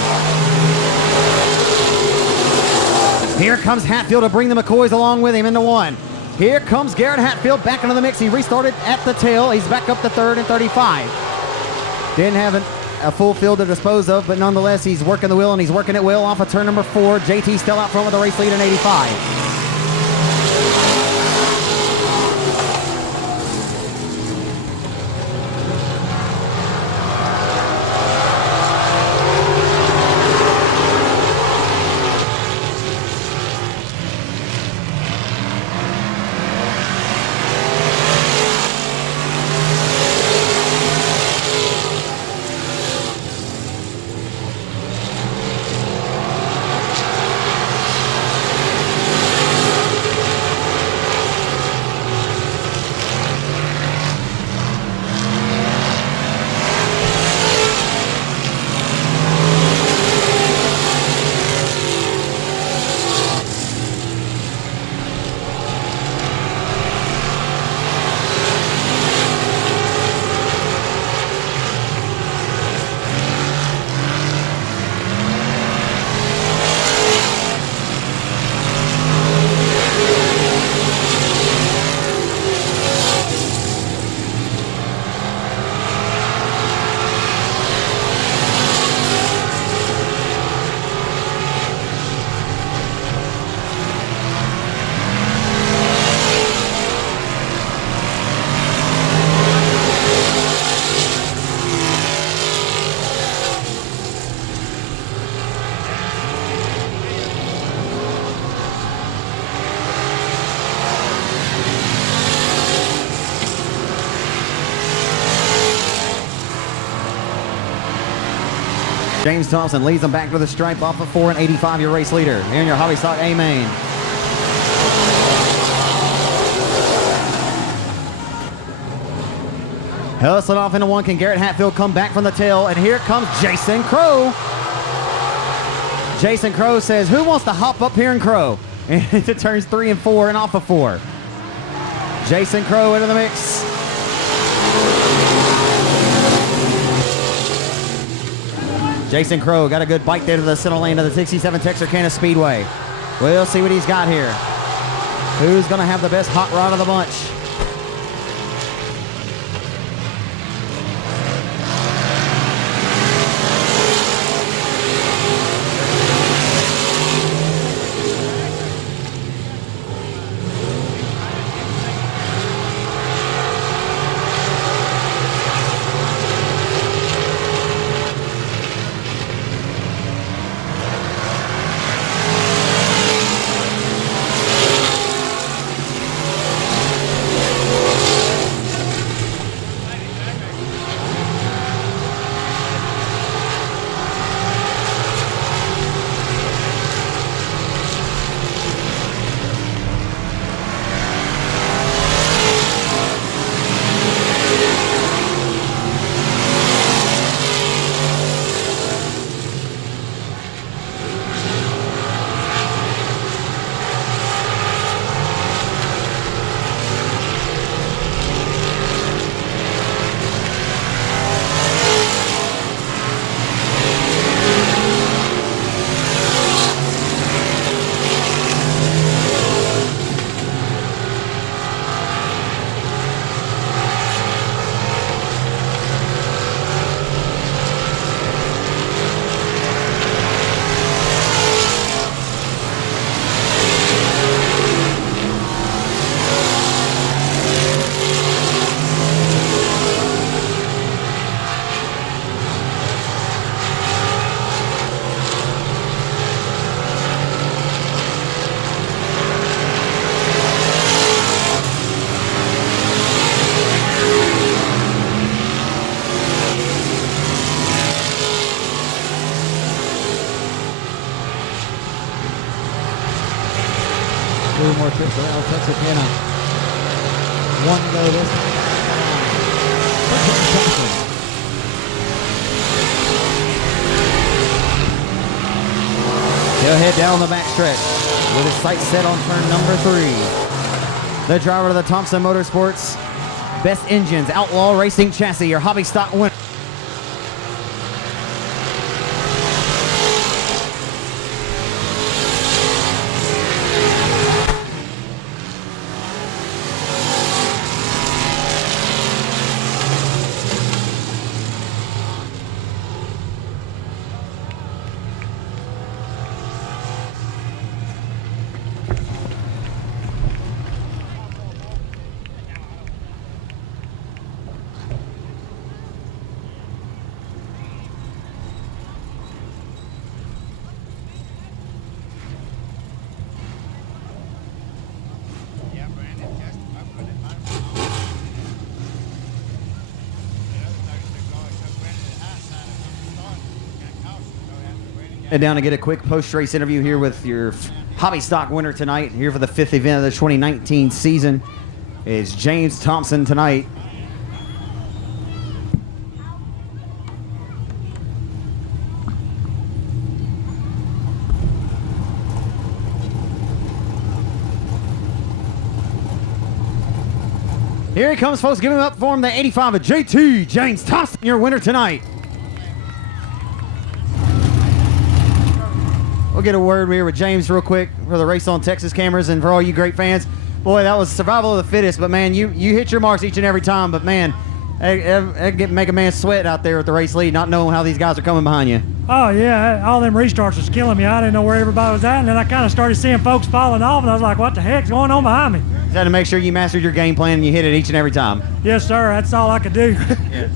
Here comes Hatfield to bring the McCoys along with him into 1. Here comes Garrett Hatfield back into the mix. He restarted at the tail. He's back up to 3rd and 35. Didn't have a full field to dispose of, but nonetheless, he's working the wheel and he's working it well off of turn number 4. JT still out front with the race lead in 85. James Thompson leads them back to the stripe off of 4 and 85, your race leader. Here in your hobby stock A main. Hustling off into one. Can Garrett Hatfield come back from the tail? And here comes Jason Crow. Jason Crow says, who wants to hop up here and crow? And into turns 3 and 4 and off of 4. Jason Crow into the mix. Jason Crow got a good bike there to the center lane of the 67 Texarkana Speedway. We'll see what he's got here. Who's going to have the best hot rod of the bunch? Two more trips around Texarkana. One to go this time. He'll head down the backstretch with his sights set on turn number 3. The driver of the Thompson Motorsports Best Engines Outlaw Racing Chassis, your hobby stock winner. Head down to get a quick post-race interview here with your hobby stock winner tonight. Here for the 5th event of the 2019 season is James Thompson tonight. Here he comes, folks. Give him up for him, the 85 of JT, James Thompson, your winner tonight. We'll get a word here with James real quick for the Race on Texas cameras and for all you great fans. Boy, that was survival of the fittest, but man, you hit your marks each and every time, but man, it make a man sweat out there with the race lead, not knowing how these guys are coming behind you. Oh, yeah, all them restarts was killing me. I didn't know where everybody was at, and then I kind of started seeing folks falling off, and I was like, what the heck's going on behind me? Just had to make sure you mastered your game plan and you hit it each and every time. Yes, sir, that's all I could do.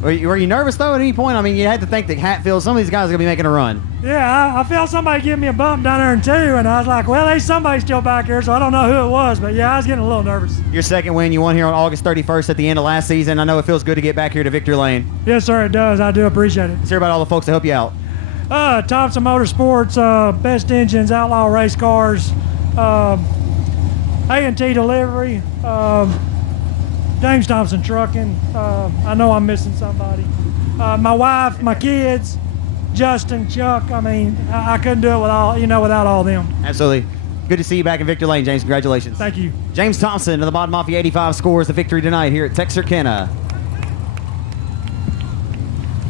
Were you nervous, though, at any point? I mean, you had to think that Hatfield, some of these guys are going to be making a run. Yeah, I felt somebody give me a bump down there in 2, and I was like, well, there's somebody still back here, so I don't know who it was, but yeah, I was getting a little nervous. Your second win, you won here on August 31st at the end of last season. I know it feels good to get back here to Victory Lane. Yes, sir, it does. I do appreciate it. Let's hear about all the folks that help you out. Thompson Motorsports, Best Engines, Outlaw Race Cars, A&T Delivery, James Thompson Trucking. I know I'm missing somebody. My wife, my kids, Justin, Chuck. I mean, I couldn't do it without all them. Absolutely. Good to see you back in Victor Lane, James. Congratulations. Thank you. James Thompson of the Mod Mafia 85 scores the victory tonight here at Texarkana.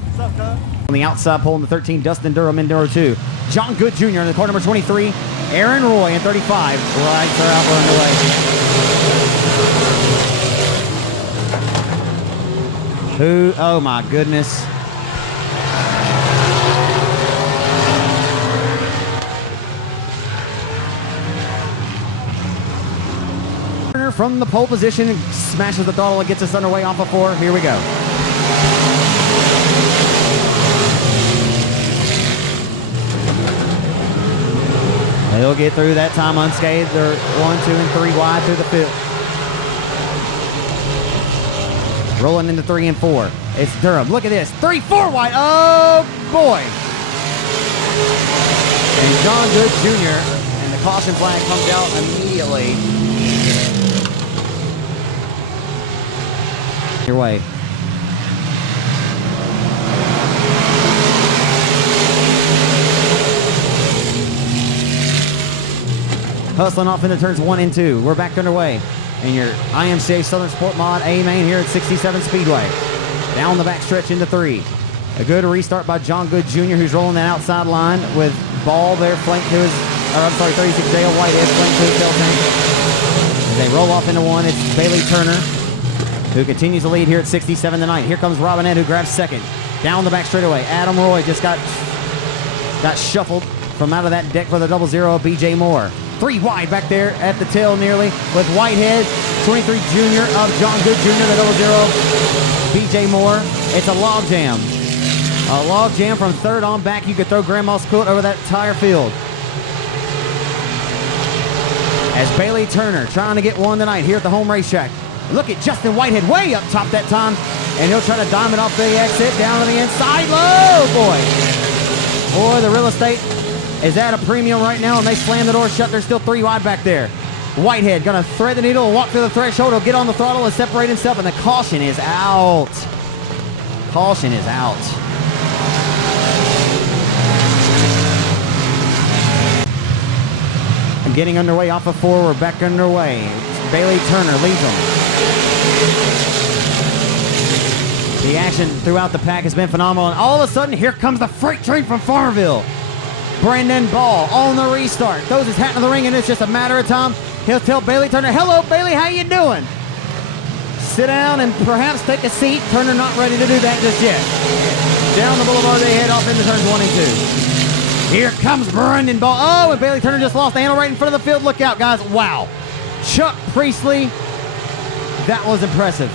What's up, Doug? On the outside pole in the 13, Dustin Durham in number 2. John Good Jr. in the car number 23. Aaron Roy in 35. Lights are out, running away. Who? Oh my goodness. From the pole position, smashes the throttle and gets us underway off of 4. Here we go. They'll get through that time unscathed. They're 1, 2, and 3 wide through the field. Rolling into 3 and 4. It's Durham. Look at this. 3, 4 wide. Oh, boy. And John Good Jr. and the caution flag comes out immediately. Your way. Hustling off into turns 1 and 2. We're back underway. And your IMCA Southern Sport Mod A main here at 67 Speedway. Down the backstretch into 3. A good restart by John Good Jr., who's rolling that outside line with Ball there flanked to his, 36J Whitehead flanked to his tail tank. As they roll off into 1, it's Bailey Turner, who continues to lead here at 67 tonight. Here comes Robinette, who grabs 2nd. Down the back straightaway. Adam Roy just got shuffled from out of that deck for the 0-0 BJ Moore. 3 wide back there at the tail nearly with Whitehead, 23 Jr. of John Good Jr., the 0-0 BJ Moore. It's a log jam. A log jam from 3rd on back. You could throw Grandma's quilt over that entire field. As Bailey Turner trying to get 1 tonight here at the home racetrack. Look at Justin Whitehead way up top that time. And he'll try to diamond off the exit down to the inside. Low, boy. Boy, the real estate is at a premium right now, and they slam the door shut. There's still 3 wide back there. Whitehead gonna thread the needle, walk through the threshold. He'll get on the throttle and separate himself, and the caution is out. Caution is out. And getting underway off of 4. We're back underway. Bailey Turner leads them. The action throughout the pack has been phenomenal, and all of a sudden, here comes the freight train from Farmerville. Brandon Ball on the restart. Throws his hat in the ring, and it's just a matter of time. He'll tell Bailey Turner, hello, Bailey, how you doing? Sit down and perhaps take a seat. Turner not ready to do that just yet. Down the boulevard, they head off into turns 1 and 2. Here comes Brandon Ball. Oh, and Bailey Turner just lost the handle right in front of the field. Look out, guys. Wow. Chuck Priestley. That was impressive.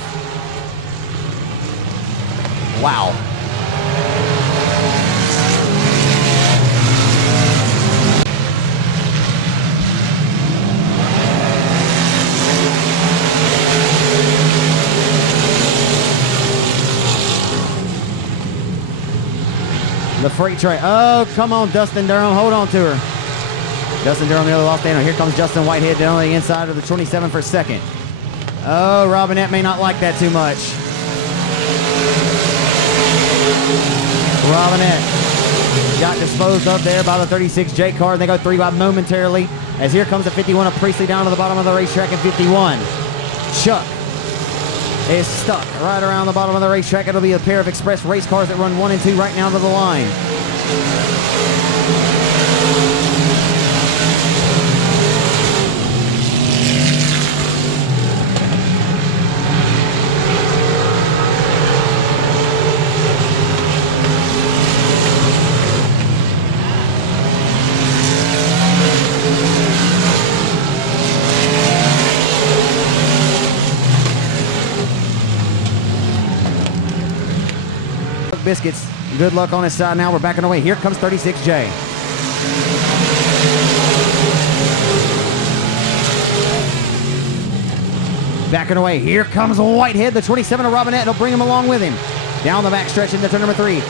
Wow. The freight train. Oh, come on, Dustin Durham. Hold on to her. Dustin Durham nearly lost the handle. Here comes Justin Whitehead down on the inside of the 27 for 2nd. Oh, Robinette may not like that too much. Robinette got disposed of there by the 36J car. They go 3 wide momentarily as here comes the 51 of Priestley down to the bottom of the racetrack at 51. Chuck is stuck right around the bottom of the racetrack. It'll be a pair of express race cars that run 1 and 2 right now to the line. Biscuits, good luck on his side now. We're backing away. Here comes 36J. Backing away. Here comes Whitehead, the 27 of Robinette. He'll bring him along with him. Down the back stretch into turn number 3.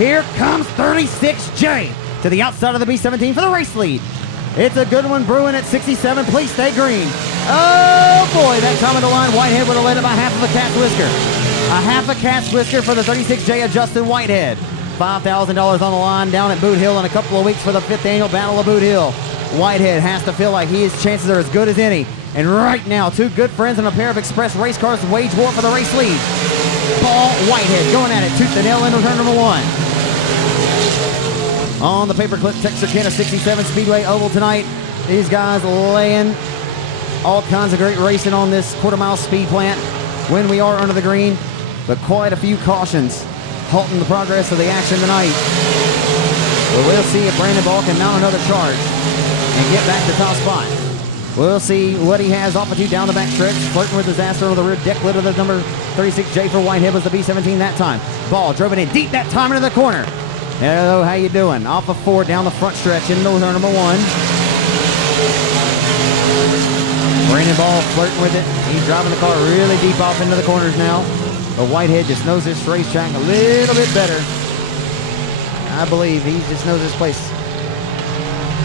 Here comes 36J to the outside of the B17 for the race lead. It's a good one brewing at 67. Please stay green. Oh boy, that time of the line, Whitehead would have led it by half of a cat's whisker. A half a cat's whisker for the 36J of Justin Whitehead. $5,000 on the line down at Boot Hill in a couple of weeks for the 5th annual Battle of Boot Hill. Whitehead has to feel like his chances are as good as any. And right now, two good friends and a pair of express race cars wage war for the race lead. Paul Whitehead going at it, tooth and nail into turn number 1. On the paperclip Texarkana 67 Speedway Oval tonight, these guys laying all kinds of great racing on this quarter-mile speed plant when we are under the green, but quite a few cautions halting the progress of the action tonight. But we'll see if Brandon Ball can mount another charge and get back to top spot. We'll see what he has off of you down the back stretch, flirting with disaster on the rear deck lid of the number 36J for Whitehead was the B17 that time. Ball drove it in deep that time into the corner. Hello, how you doing? Off of 4 down the front stretch into turn number 1. Brandon Ball flirting with it. He's driving the car really deep off into the corners now. But Whitehead just knows this racetrack a little bit better. I believe he just knows this place.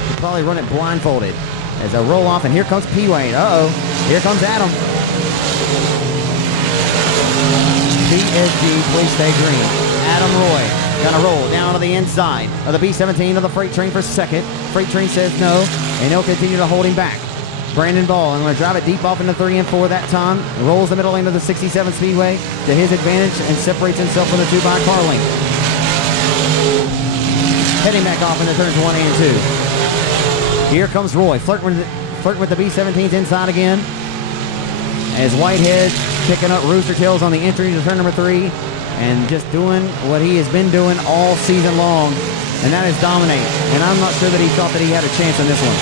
He'll probably run it blindfolded as they roll off, and here comes P. Wayne. Uh-oh. Here comes Adam. PSG, please stay green. Adam Roy gonna roll down to the inside of the B17 of the freight train for second. Freight train says no, and he'll continue to hold him back. Brandon Ball, and going to drive it deep off into 3 and 4 that time. Rolls the middle lane of the 67 Speedway to his advantage and separates himself from the 2 by car length. Heading back off into turns 1 and 2. Here comes Roy, flirting with the B17's inside again. As Whitehead picking up rooster tails on the entry to turn number 3 and just doing what he has been doing all season long, and that is dominate. And I'm not sure that he thought that he had a chance in this one.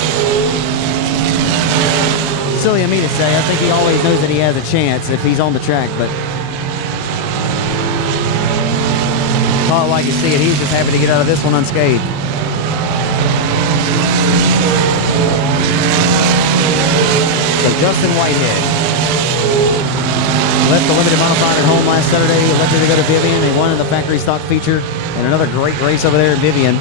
Silly of me to say, I think he always knows that he has a chance if he's on the track, but call it like you see it, he's just happy to get out of this one unscathed. So Justin Whitehead left the limited modified at home last Saturday, elected to go to Vivian. They won in the factory stock feature and another great race over there in Vivian.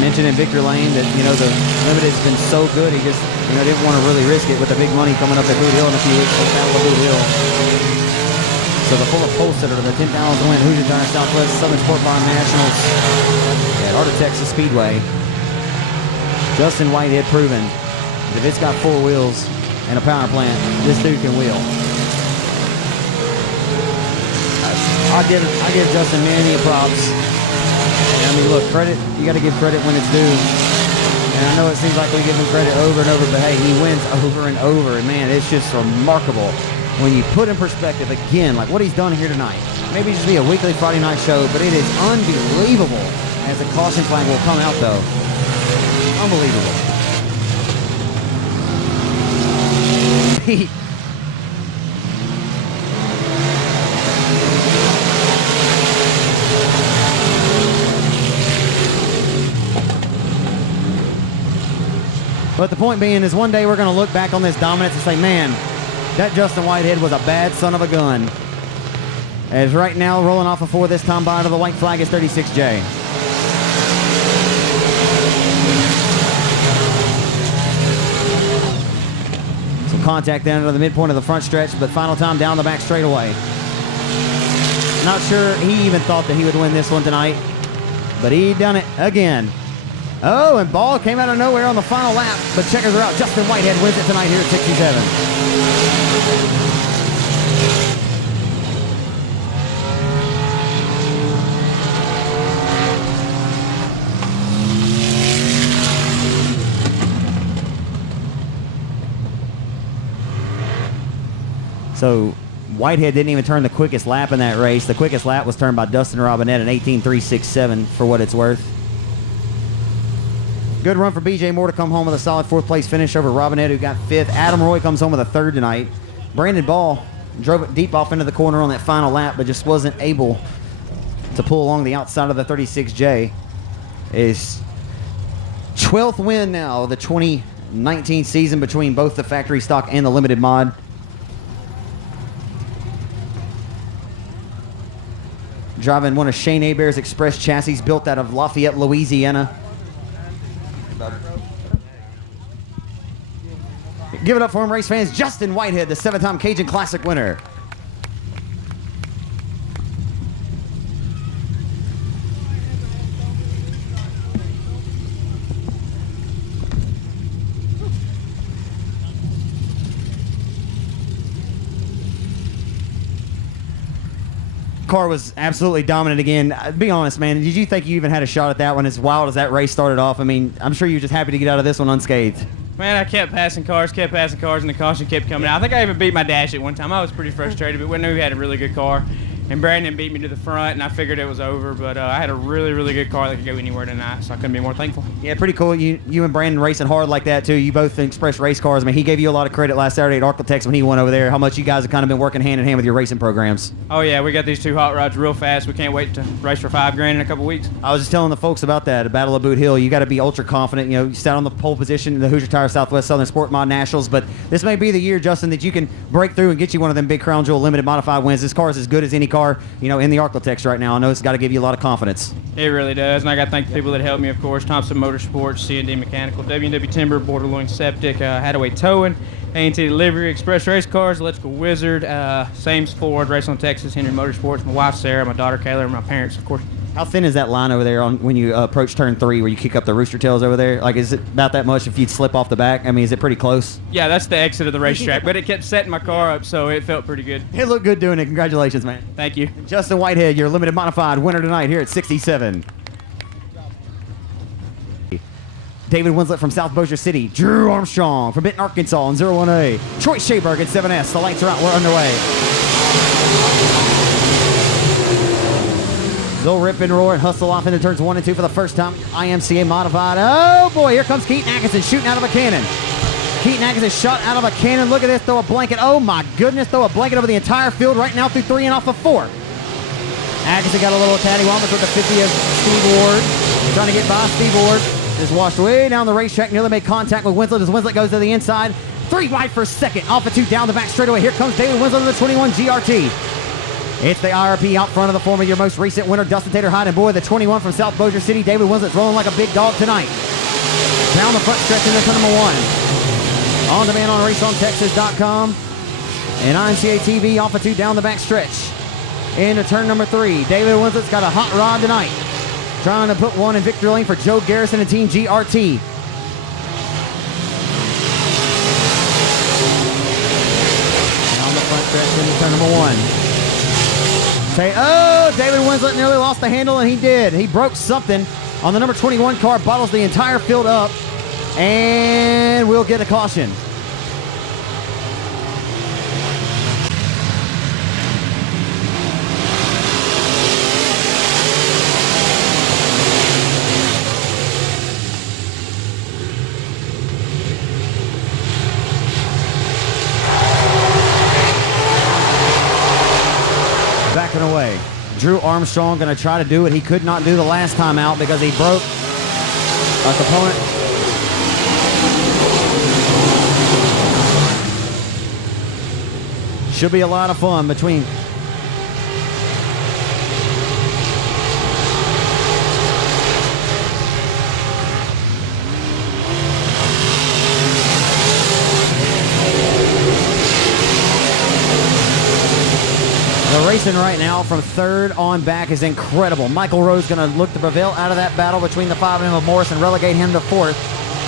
Mentioned in Victor Lane that, you know, the limited's been so good, he just, you know, didn't want to really risk it with the big money coming up at Boot Hill in a few weeks for the Battle of Boot Hill. So the full of Polster of the 10,000 win Hoosier Tire Southwest Southern Sport Bar Nationals at Art of Texas Speedway. Justin Whitehead proven that if it's got 4 wheels and a power plant, this dude can wheel. I give Justin many props. I mean, look, credit, you got to give credit when it's due. And I know it seems like we give him credit over and over, but hey, he wins over and over. And man, it's just remarkable when you put in perspective, again, like what he's done here tonight. Maybe just be a weekly Friday night show, but it is unbelievable as the caution flag will come out, though. Unbelievable. But the point being is one day we're going to look back on this dominance and say, man, that Justin Whitehead was a bad son of a gun. As right now, rolling off of 4 this time by to the white flag is 36J. Some contact down to the midpoint of the front stretch, but final time down the back straightaway. Not sure he even thought that he would win this one tonight, but he done it again. Oh, and Ball came out of nowhere on the final lap, but checkers are out. Justin Whitehead wins it tonight here at 67. So Whitehead didn't even turn the quickest lap in that race. The quickest lap was turned by Dustin Robinette at 18.367 for what it's worth. Good run for BJ Moore to come home with a solid 4th place finish over Robinette, who got 5th. Adam Roy comes home with a 3rd tonight. Brandon Ball drove it deep off into the corner on that final lap, but just wasn't able to pull along the outside of the 36J. His 12th win now of the 2019 season between both the factory stock and the limited mod. driving one of Shane Hebert's Express chassis built out of Lafayette, Louisiana. Give it up for him, race fans. Justin Whitehead, the 7-time Cajun Classic winner. Car was absolutely dominant again. Be honest, man. Did you think you even had a shot at that one as wild as that race started off? I mean, I'm sure you were just happy to get out of this one unscathed. Man, I kept passing cars, and the caution kept coming out. I think I even beat my dash at one time. I was pretty frustrated, but we knew we had a really good car. And Brandon beat me to the front, and I figured it was over. But I had a really, really good car that could go anywhere tonight, so I couldn't be more thankful. Yeah, pretty cool. You and Brandon racing hard like that, too. You both in Express race cars. I mean, he gave you a lot of credit last Saturday at Arklatex when he won over there. How much you guys have kind of been working hand in hand with your racing programs. Oh, yeah, we got these 2 hot rods real fast. We can't wait to race for $5,000 in a couple weeks. I was just telling the folks about that, the Battle of Boot Hill. You got to be ultra confident. You know, you sat on the pole position in the Hoosier Tire Southwest Southern Sport Mod Nationals, but this may be the year, Justin, that you can break through and get you one of them big Crown Jewel limited modified wins. This car is as good as any car, you know, in the Arklatex right now. I know it's got to give you a lot of confidence. It really does, and I got to thank the people that helped me, of course. Thompson Motorsports, C&D Mechanical, W&W Timber, Borderloin Septic, Hadaway Towing, A&T Delivery, Express Race Cars, Electrical Wizard, Sames Ford, Race on Texas, Henry Motorsports, my wife Sarah, my daughter Kayla, and my parents, of course. How thin is that line over there on when you approach turn 3 where you kick up the rooster tails over there? Like, is it about that much if you'd slip off the back? I mean, is it pretty close? Yeah, that's the exit of the racetrack, but it kept setting my car up, so it felt pretty good. It looked good doing it. Congratulations, man. Thank you. Justin Whitehead, your limited modified winner tonight here at 67. David Winslet from South Bossier City. Drew Armstrong from Benton, Arkansas in 01A. Troy Shaberg at 7S. The lights are out. We're underway. They'll rip and roar and hustle off into turns 1 and 2 for the first time. IMCA modified. Oh boy, here comes Keaton Atkinson shooting out of a cannon. Keaton Atkinson shot out of a cannon. Look at this, throw a blanket. Oh my goodness, throw a blanket over the entire field right now through 3 and off of 4. Atkinson got a little cattywampus with the 50 of Steve Ward. Trying to get by Steve Ward. Just washed way down the racetrack, nearly made contact with Winslet as Winslet goes to the inside. 3 wide for second, off of 2 down the back straightaway. Here comes David Winslet in the 21 GRT. It's the IRP out front of the form of your most recent winner, Dustin Tater Hyde, and boy, the 21 from South Bossier City, David Winslet's rolling like a big dog tonight. Down the front stretch into turn number 1. On demand on raceontexas.com and IMCA TV off of 2 down the back stretch. Into turn number 3. David Winslet's got a hot rod tonight. Trying to put one in victory lane for Joe Garrison and Team GRT. On the front stretch into turn number 1. Oh, David Winslet nearly lost the handle, and he did. He broke something on the number 21 car, bottles the entire field up, and we'll get a caution. Backing away. Drew Armstrong going to try to do what he could not do the last time out because he broke a component. Should be a lot of fun between the racing right now from 3rd on back is incredible. Michael Rose going to look to prevail out of that battle between the 5 and of Morris and relegate him to 4th.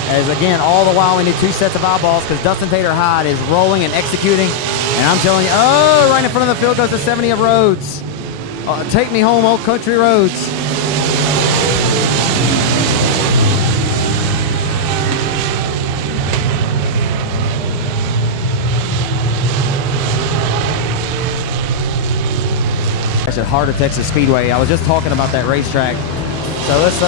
As again, all the while we need 2 sets of eyeballs because Dustin Tater Hyde is rolling and executing. And I'm telling you, oh, right in front of the field goes the 70 of Rhodes. Take me home, old country roads. At Heart of Texas Speedway. I was just talking about that racetrack. So let's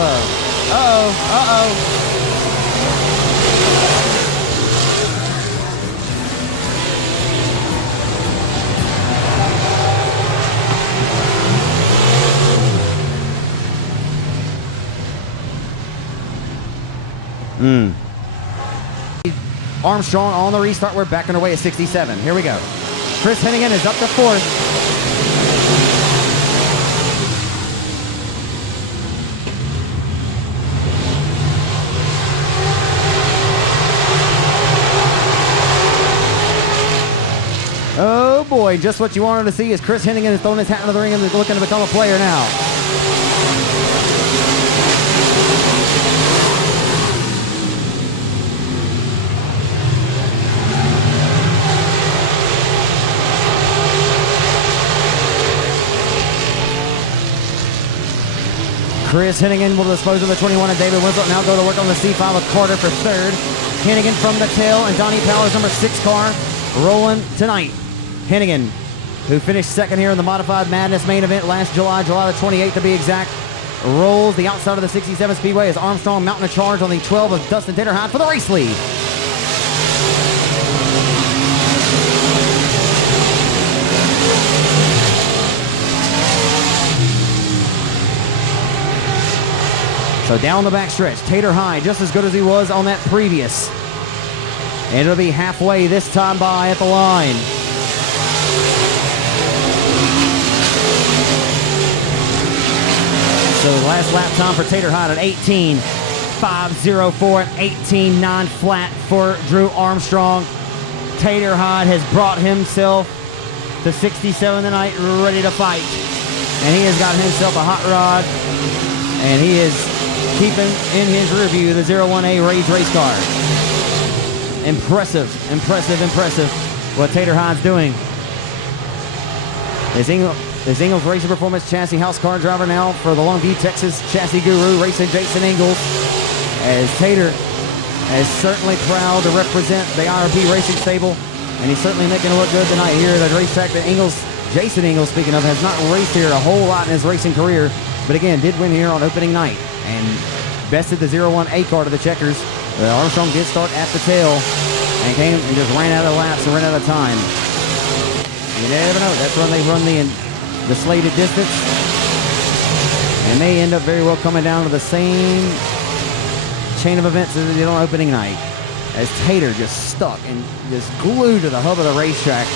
Armstrong on the restart. We're backing away at 67. Here we go. Chris Hennigan is up to 4th. boy, just what you wanted to see is Chris Hennigan is throwing his hat into the ring and is looking to become a player now. Chris Hennigan will dispose of the 21 of David Winslow. Now go to work on the C5 of Carter for third. Hennigan from the tail, and Donnie Powell's number 6 car rolling tonight. Hennigan, who finished second here in the Modified Madness main event last July the 28th to be exact, rolls the outside of the 67 Speedway as Armstrong mounting a charge on the 12 of Dustin Taterhide for the race lead. So down the backstretch, Taterhide just as good as he was on that previous. And it'll be halfway this time by at the line. So last lap time for Taterhide at 18.504 and 18.9 flat for Drew Armstrong. Taterhide has brought himself to 67 tonight, ready to fight. And he has gotten himself a hot rod. And he is keeping in his rear view the 01A Rage race car. Impressive, impressive, impressive what Taterhide's doing. Is Ingles Racing Performance Chassis House Car driver now for the Longview, Texas Chassis Guru, racing Jason Ingles. As Tater is certainly proud to represent the IRP Racing Stable, and he's certainly making it look good tonight here at a racetrack that Jason Ingles, speaking of, has not raced here a whole lot in his racing career, but again, did win here on opening night and bested the 01A car to the checkers. Armstrong did start at the tail and came and just ran out of laps and ran out of time. You never know. That's when they run the slated distance. And they end up very well coming down to the same chain of events as they did on opening night. As Tater just stuck and just glued to the hub of the racetrack.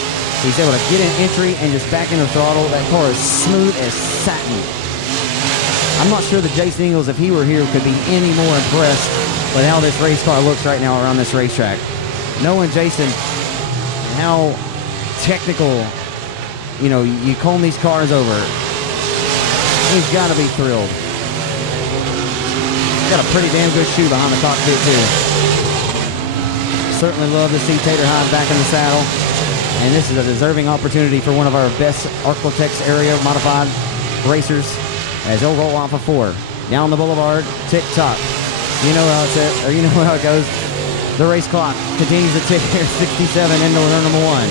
He's able to get an entry and just back in the throttle. That car is smooth as satin. I'm not sure that Jason Ingles, if he were here, could be any more impressed with how this race car looks right now around this racetrack. Knowing Jason, how technical, you comb these cars over, he's got to be thrilled. Got a pretty damn good shoe behind the cockpit, too. Certainly love to see Taterhide back in the saddle. And this is a deserving opportunity for one of our best Arklatex area modified racers, as he'll roll off a 4. Down the boulevard, tick-tock. You know how it goes. The race clock continues to tick here, 67 into turn number 1.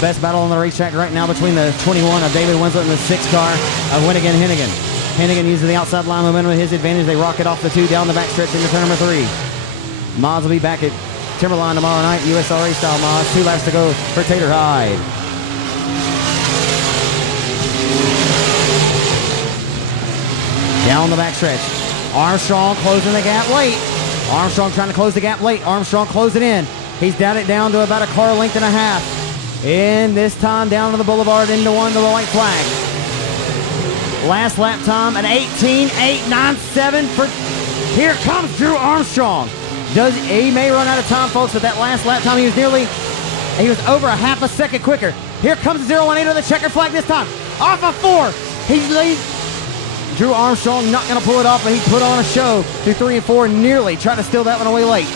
Best battle on the racetrack right now between the 21 of David Winslow and the 6 car of Winnigan Hennigan. Hennigan uses the outside line momentum to his advantage. They rocket off the 2 down the backstretch into turn number 3. Mods will be back at Timberline tomorrow night, USRA style mods. 2 laps to go for Taterhide. Down the backstretch. Armstrong closing the gap late. Armstrong trying to close the gap late. Armstrong closing in. He's down it down to about a car length and a half. And this time down to the boulevard into 1 to the white flag. Last lap time at 18.897 for, here comes Drew Armstrong. He may run out of time, folks, but that last lap time he was over a half a second quicker. Here comes the 018 to the checker flag this time. Off a 4. He's leading. Drew Armstrong not going to pull it off, but he put on a show through 3 and 4, nearly tried to steal that one away late.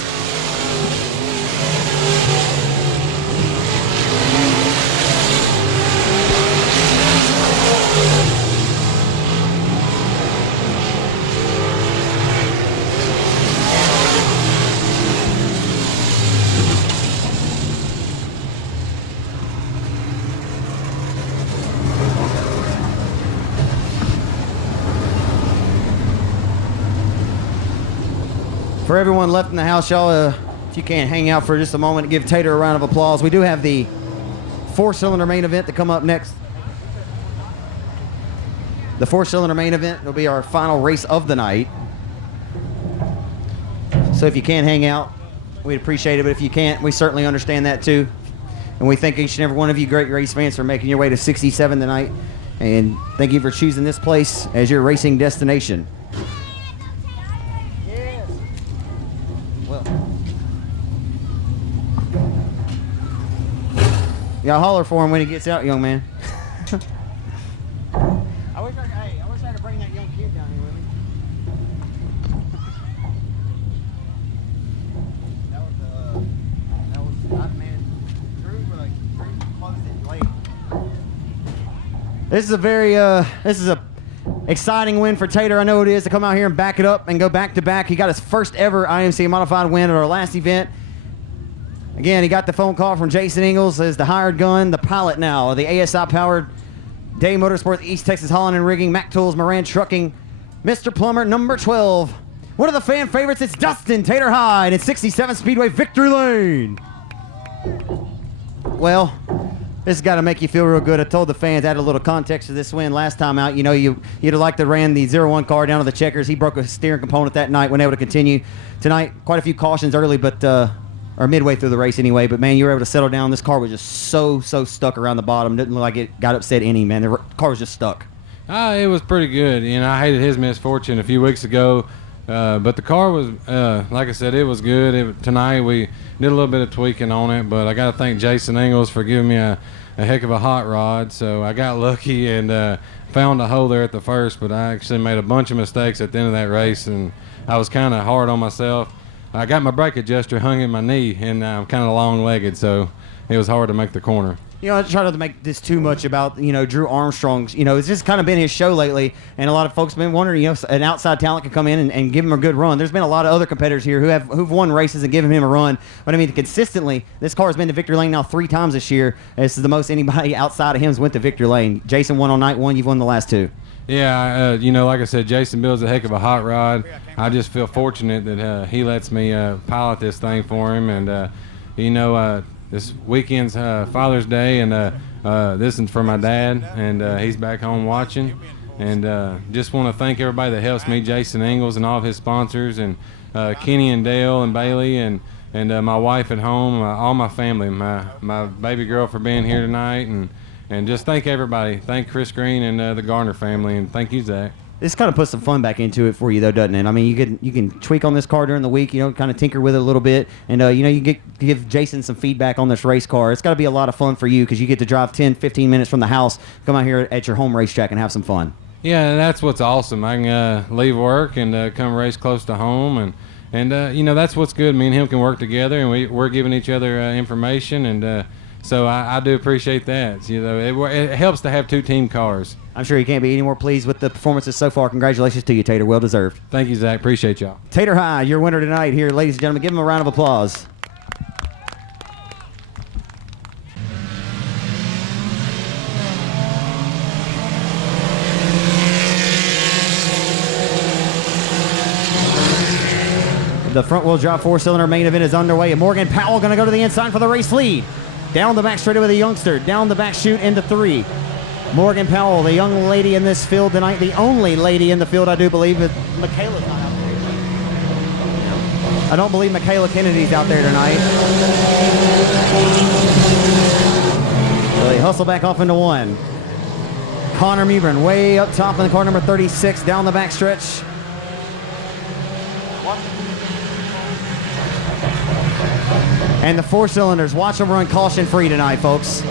For everyone left in the house, y'all, if you can't hang out for just a moment, give Tater a round of applause. We do have the 4-cylinder main event to come up next. The 4-cylinder main event will be our final race of the night. So if you can't hang out, we'd appreciate it. But if you can't, we certainly understand that too. And we thank each and every one of you great race fans for making your way to 67 tonight. And thank you for choosing this place as your racing destination. Yes. Well, y'all holler for him when he gets out, young man. I wish I could bring that young kid down here with me. That was man. Drew closed it late. This is a exciting win for Tater. I know it is to come out here and back it up and go back to back. He got his first ever IMCA modified win at our last event. Again, he got the phone call from Jason Ingalls as the hired gun, the pilot now, the ASI-powered Day Motorsports, East Texas Hauling and Rigging, Mac Tools, Moran Trucking, Mr. Plumber, number 12. One of the fan favorites, it's Dustin Tater Hyde in 67 Speedway Victory Lane. Well, this has got to make you feel real good. I told the fans, add a little context to this win last time out. You know, you'd have liked to ran the 0-1 car down to the checkers. He broke a steering component that night, wasn't able to continue. Tonight, quite a few cautions early, but or midway through the race anyway, but man, you were able to settle down. This car was just so stuck around the bottom. Didn't look like it got upset any, man. The car was just stuck. It was pretty good. You know, I hated his misfortune a few weeks ago, but the car was, like I said, it was good. Tonight we did a little bit of tweaking on it, but I got to thank Jason Ingalls for giving me a heck of a hot rod. So I got lucky and found a hole there at the first, but I actually made a bunch of mistakes at the end of that race, and I was kind of hard on myself. I got my brake adjuster hung in my knee, and I'm kind of long-legged, so it was hard to make the corner. You know, I try not to make this too much about, you know, Drew Armstrong's, you know, it's just kind of been his show lately, and a lot of folks have been wondering, you know, an outside talent can come in and give him a good run. There's been a lot of other competitors here who've won races and given him a run, but I mean, consistently, this car has been to victory lane now 3 times this year. This is the most anybody outside of him has went to victory lane. Jason won on night 1, you've won the last 2. Yeah, you know, like I said, Jason builds a heck of a hot rod. I just feel fortunate that he lets me pilot this thing for him. And, you know, this weekend's Father's Day, and this is for my dad, and he's back home watching. And just want to thank everybody that helps me, Jason Ingalls and all of his sponsors, and Kenny and Dale and Bailey, and my wife at home, all my family, my baby girl for being here tonight, and just thank everybody. Thank Chris Green and the Garner family, and thank you, Zach. This kind of puts some fun back into it for you, though, doesn't it? I mean, you can tweak on this car during the week, you know, kind of tinker with it a little bit, and, you know, you give Jason some feedback on this race car. It's got to be a lot of fun for you because you get to drive 10, 15 minutes from the house, come out here at your home racetrack and have some fun. Yeah, that's what's awesome. I can leave work and come race close to home, and you know, that's what's good. Me and him can work together, and we're giving each other information, and so I do appreciate that. You know, it helps to have 2 team cars. I'm sure you can't be any more pleased with the performances so far. Congratulations to you, Tater. Well deserved. Thank you, Zach. Appreciate y'all. Tater Hyde, your winner tonight here, ladies and gentlemen. Give him a round of applause. The front-wheel drive 4-cylinder main event is underway, and Morgan Powell going to go to the inside for the race lead. Down the back straight with a youngster. Down the back chute into 3. Morgan Powell, the young lady in this field tonight, the only lady in the field, I do believe. Michaela's not out there. I don't believe Michaela Kennedy's out there tonight. So they hustle back off into 1. Connor Mebron way up top in the car number 36, down the back stretch. And the 4-cylinders, watch them run caution-free tonight, folks.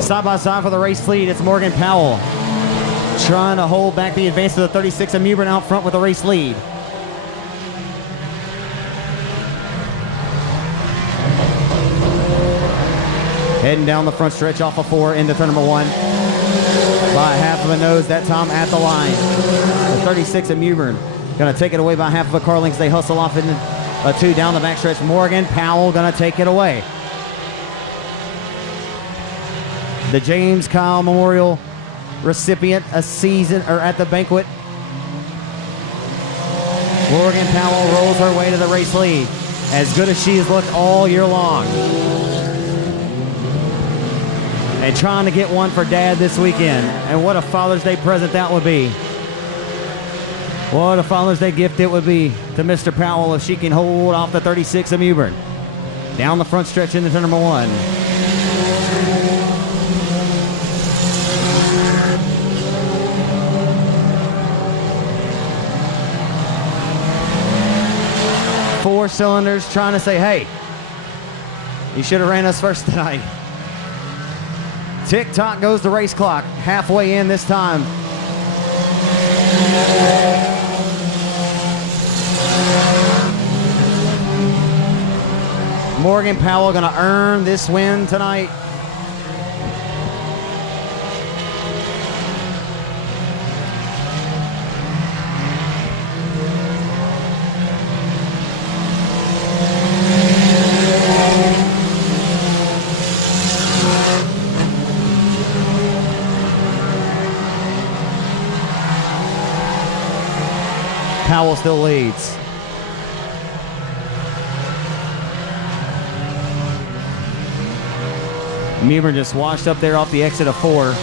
Side by side for the race lead, it's Morgan Powell trying to hold back the advance of the 36 and Mebron out front with the race lead. Heading down the front stretch off of 4 into turn number 1. By half of a nose that time at the line. The 36 and Mebron going to take it away by half of a car length. They hustle off into a 2 down the back stretch. Morgan Powell going to take it away. the James Kyle Memorial recipient at the banquet. Morgan Powell rolls her way to the race lead, as good as she has looked all year long. And trying to get one for Dad this weekend. And what a Father's Day present that would be. What a Father's Day gift it would be to Mr. Powell if she can hold off the 36 of Mewburn. Down the front stretch into turn number 1. Four cylinders trying to say, hey, you should have ran us first tonight. Tick-tock goes the race clock. Halfway in this time. Morgan Powell going to earn this win tonight. Powell still leads. Mewburn just washed up there off the exit of 4.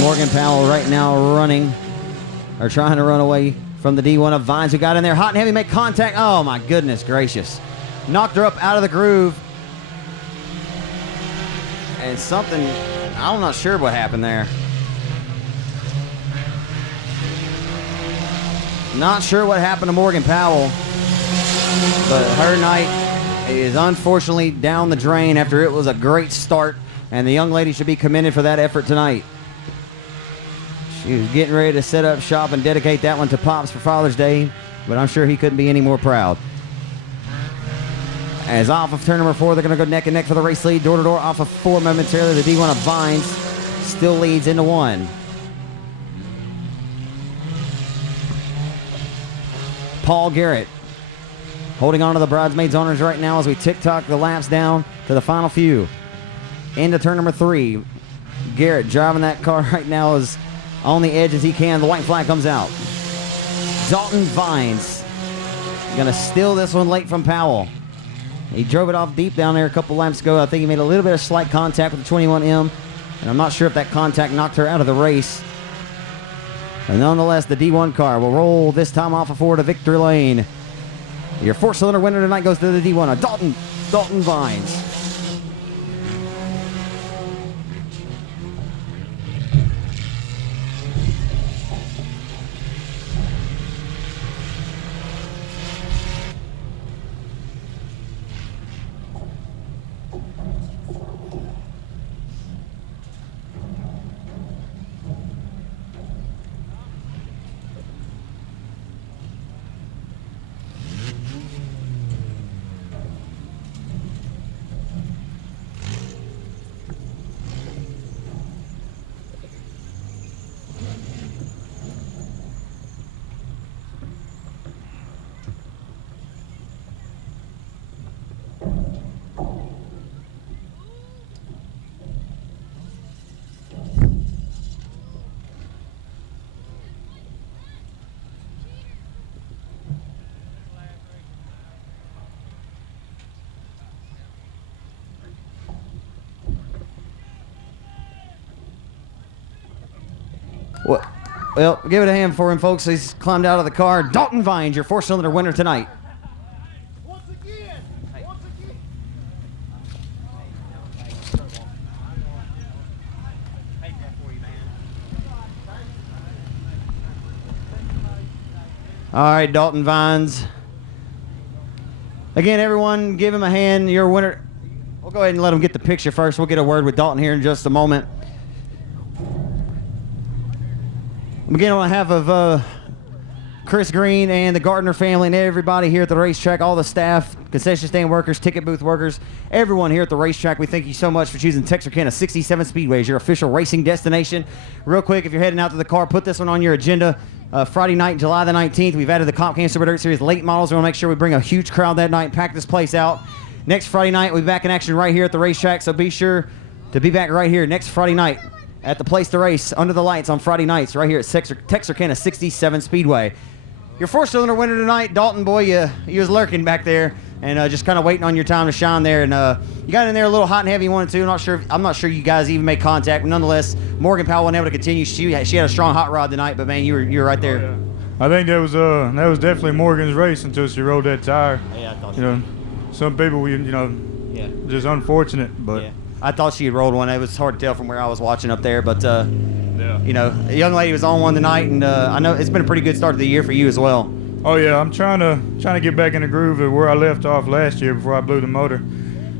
Morgan Powell right now running, or trying to run away from the D1 of Vines, who got in there hot and heavy, make contact. Oh my goodness gracious. Knocked her up out of the groove. And something, I'm not sure what happened there. Not sure what happened to Morgan Powell, but her night is unfortunately down the drain after it was a great start, and the young lady should be commended for that effort tonight. She was getting ready to set up shop and dedicate that one to Pops for Father's Day, but I'm sure he couldn't be any more proud. As off of turn number 4, they're going to go neck and neck for the race lead. Door to door off of 4 momentarily. The D1 of Vines still leads into 1. Paul Garrett holding on to the bridesmaids' honors right now as we tick-tock the laps down to the final few. Into turn number 3. Garrett driving that car right now is on the edge as he can. The white flag comes out. Dalton Vines going to steal this one late from Powell. He drove it off deep down there a couple laps ago. I think he made a little bit of slight contact with the 21M, and I'm not sure if that contact knocked her out of the race. But nonetheless, the D1 car will roll this time off of 4 to victory lane. Your 4-cylinder winner tonight goes to the D1 of Dalton Vines. Well, give it a hand for him, folks. He's climbed out of the car. Dalton Vines, your 4-cylinder winner tonight. All right, Dalton Vines. Again, everyone, give him a hand. Your winner. We'll go ahead and let him get the picture first. We'll get a word with Dalton here in just a moment. Again, on behalf of Chris Green and the Gardner family and everybody here at the racetrack, all the staff, concession stand workers, ticket booth workers, everyone here at the racetrack, we thank you so much for choosing Texarkana 67 Speedway as your official racing destination. Real quick, if you're heading out to the car, put this one on your agenda. Friday night, July the 19th, we've added the Comp Cam Super Dirt Series late models. We want to make sure we bring a huge crowd that night and pack this place out. Next Friday night, we'll be back in action right here at the racetrack, so be sure to be back right here next Friday night at the place to race under the lights on Friday nights right here at Texarkana 67 Speedway. Your 4-cylinder winner tonight, Dalton, boy, you was lurking back there and just kind of waiting on your time to shine there. And you got in there a little hot and heavy, 1 and 2. I'm not sure you guys even made contact, but nonetheless, Morgan Powell wasn't able to continue. She had a strong hot rod tonight, but man, you were right there. Oh, yeah. I think that was definitely Morgan's race until she rolled that tire. Yeah, I thought you know, some people just unfortunate, but. Yeah. I thought she had rolled one. It was hard to tell from where I was watching up there, but you know, a young lady was on one tonight, and I know it's been a pretty good start to the year for you as well. Oh yeah, I'm trying to get back in the groove of where I left off last year before I blew the motor,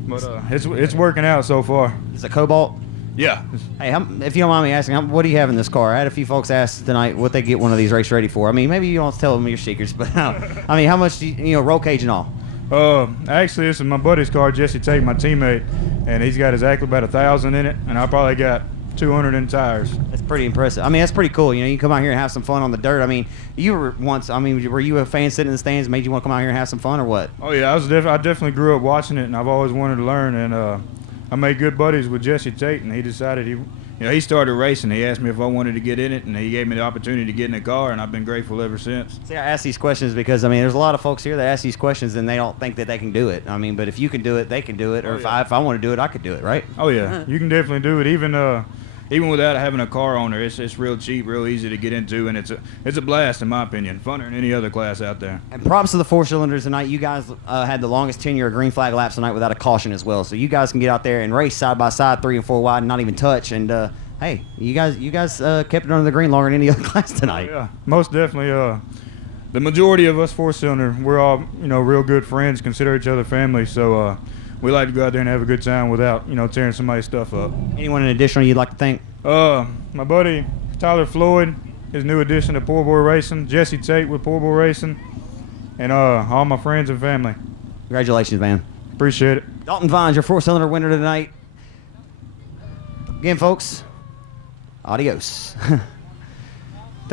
but it's working out so far. Is it Cobalt? Yeah. Hey, if you don't mind me asking, what do you have in this car? I had a few folks ask tonight what they get one of these race ready for. I mean, maybe you don't tell them your secrets, but I mean, how much do you roll cage and all? Actually, this is my buddy's car, Jesse Tate, my teammate, and he's got exactly about 1,000 in it, and I probably got 200 in tires. That's pretty impressive. I mean, that's pretty cool. You know, you can come out here and have some fun on the dirt. I mean, you were once. I mean, were you a fan sitting in the stands? Made you want to come out here and have some fun, or what? Oh yeah, I definitely grew up watching it, and I've always wanted to learn. And I made good buddies with Jesse Tate, and he decided he started racing. He asked me if I wanted to get in it, and he gave me the opportunity to get in the car, and I've been grateful ever since. See, I ask these questions because, I mean, there's a lot of folks here that ask these questions and they don't think that they can do it. I mean, but if you can do it, they can do it. Or if I want to do it, I could do it, right? Oh, yeah. You can definitely do it. Even without having a car owner, it's real cheap, real easy to get into, and it's a blast, in my opinion. Funner than any other class out there. And props to the 4-cylinders tonight. You guys had the longest tenure of green flag laps tonight without a caution as well. So you guys can get out there and race side by side, 3 and 4 wide, and not even touch. And hey, you guys kept it under the green longer than any other class tonight. Yeah, most definitely. The majority of us 4-cylinder, we're all real good friends, consider each other family. So we like to go out there and have a good time without tearing somebody's stuff up. Anyone in additional you'd like to thank? My buddy Tyler Floyd, his new addition to Poor Boy Racing, Jesse Tate with Poor Boy Racing, and all my friends and family. Congratulations, man. Appreciate it. Dalton Vines, your 4-cylinder winner tonight. Again, folks, adios.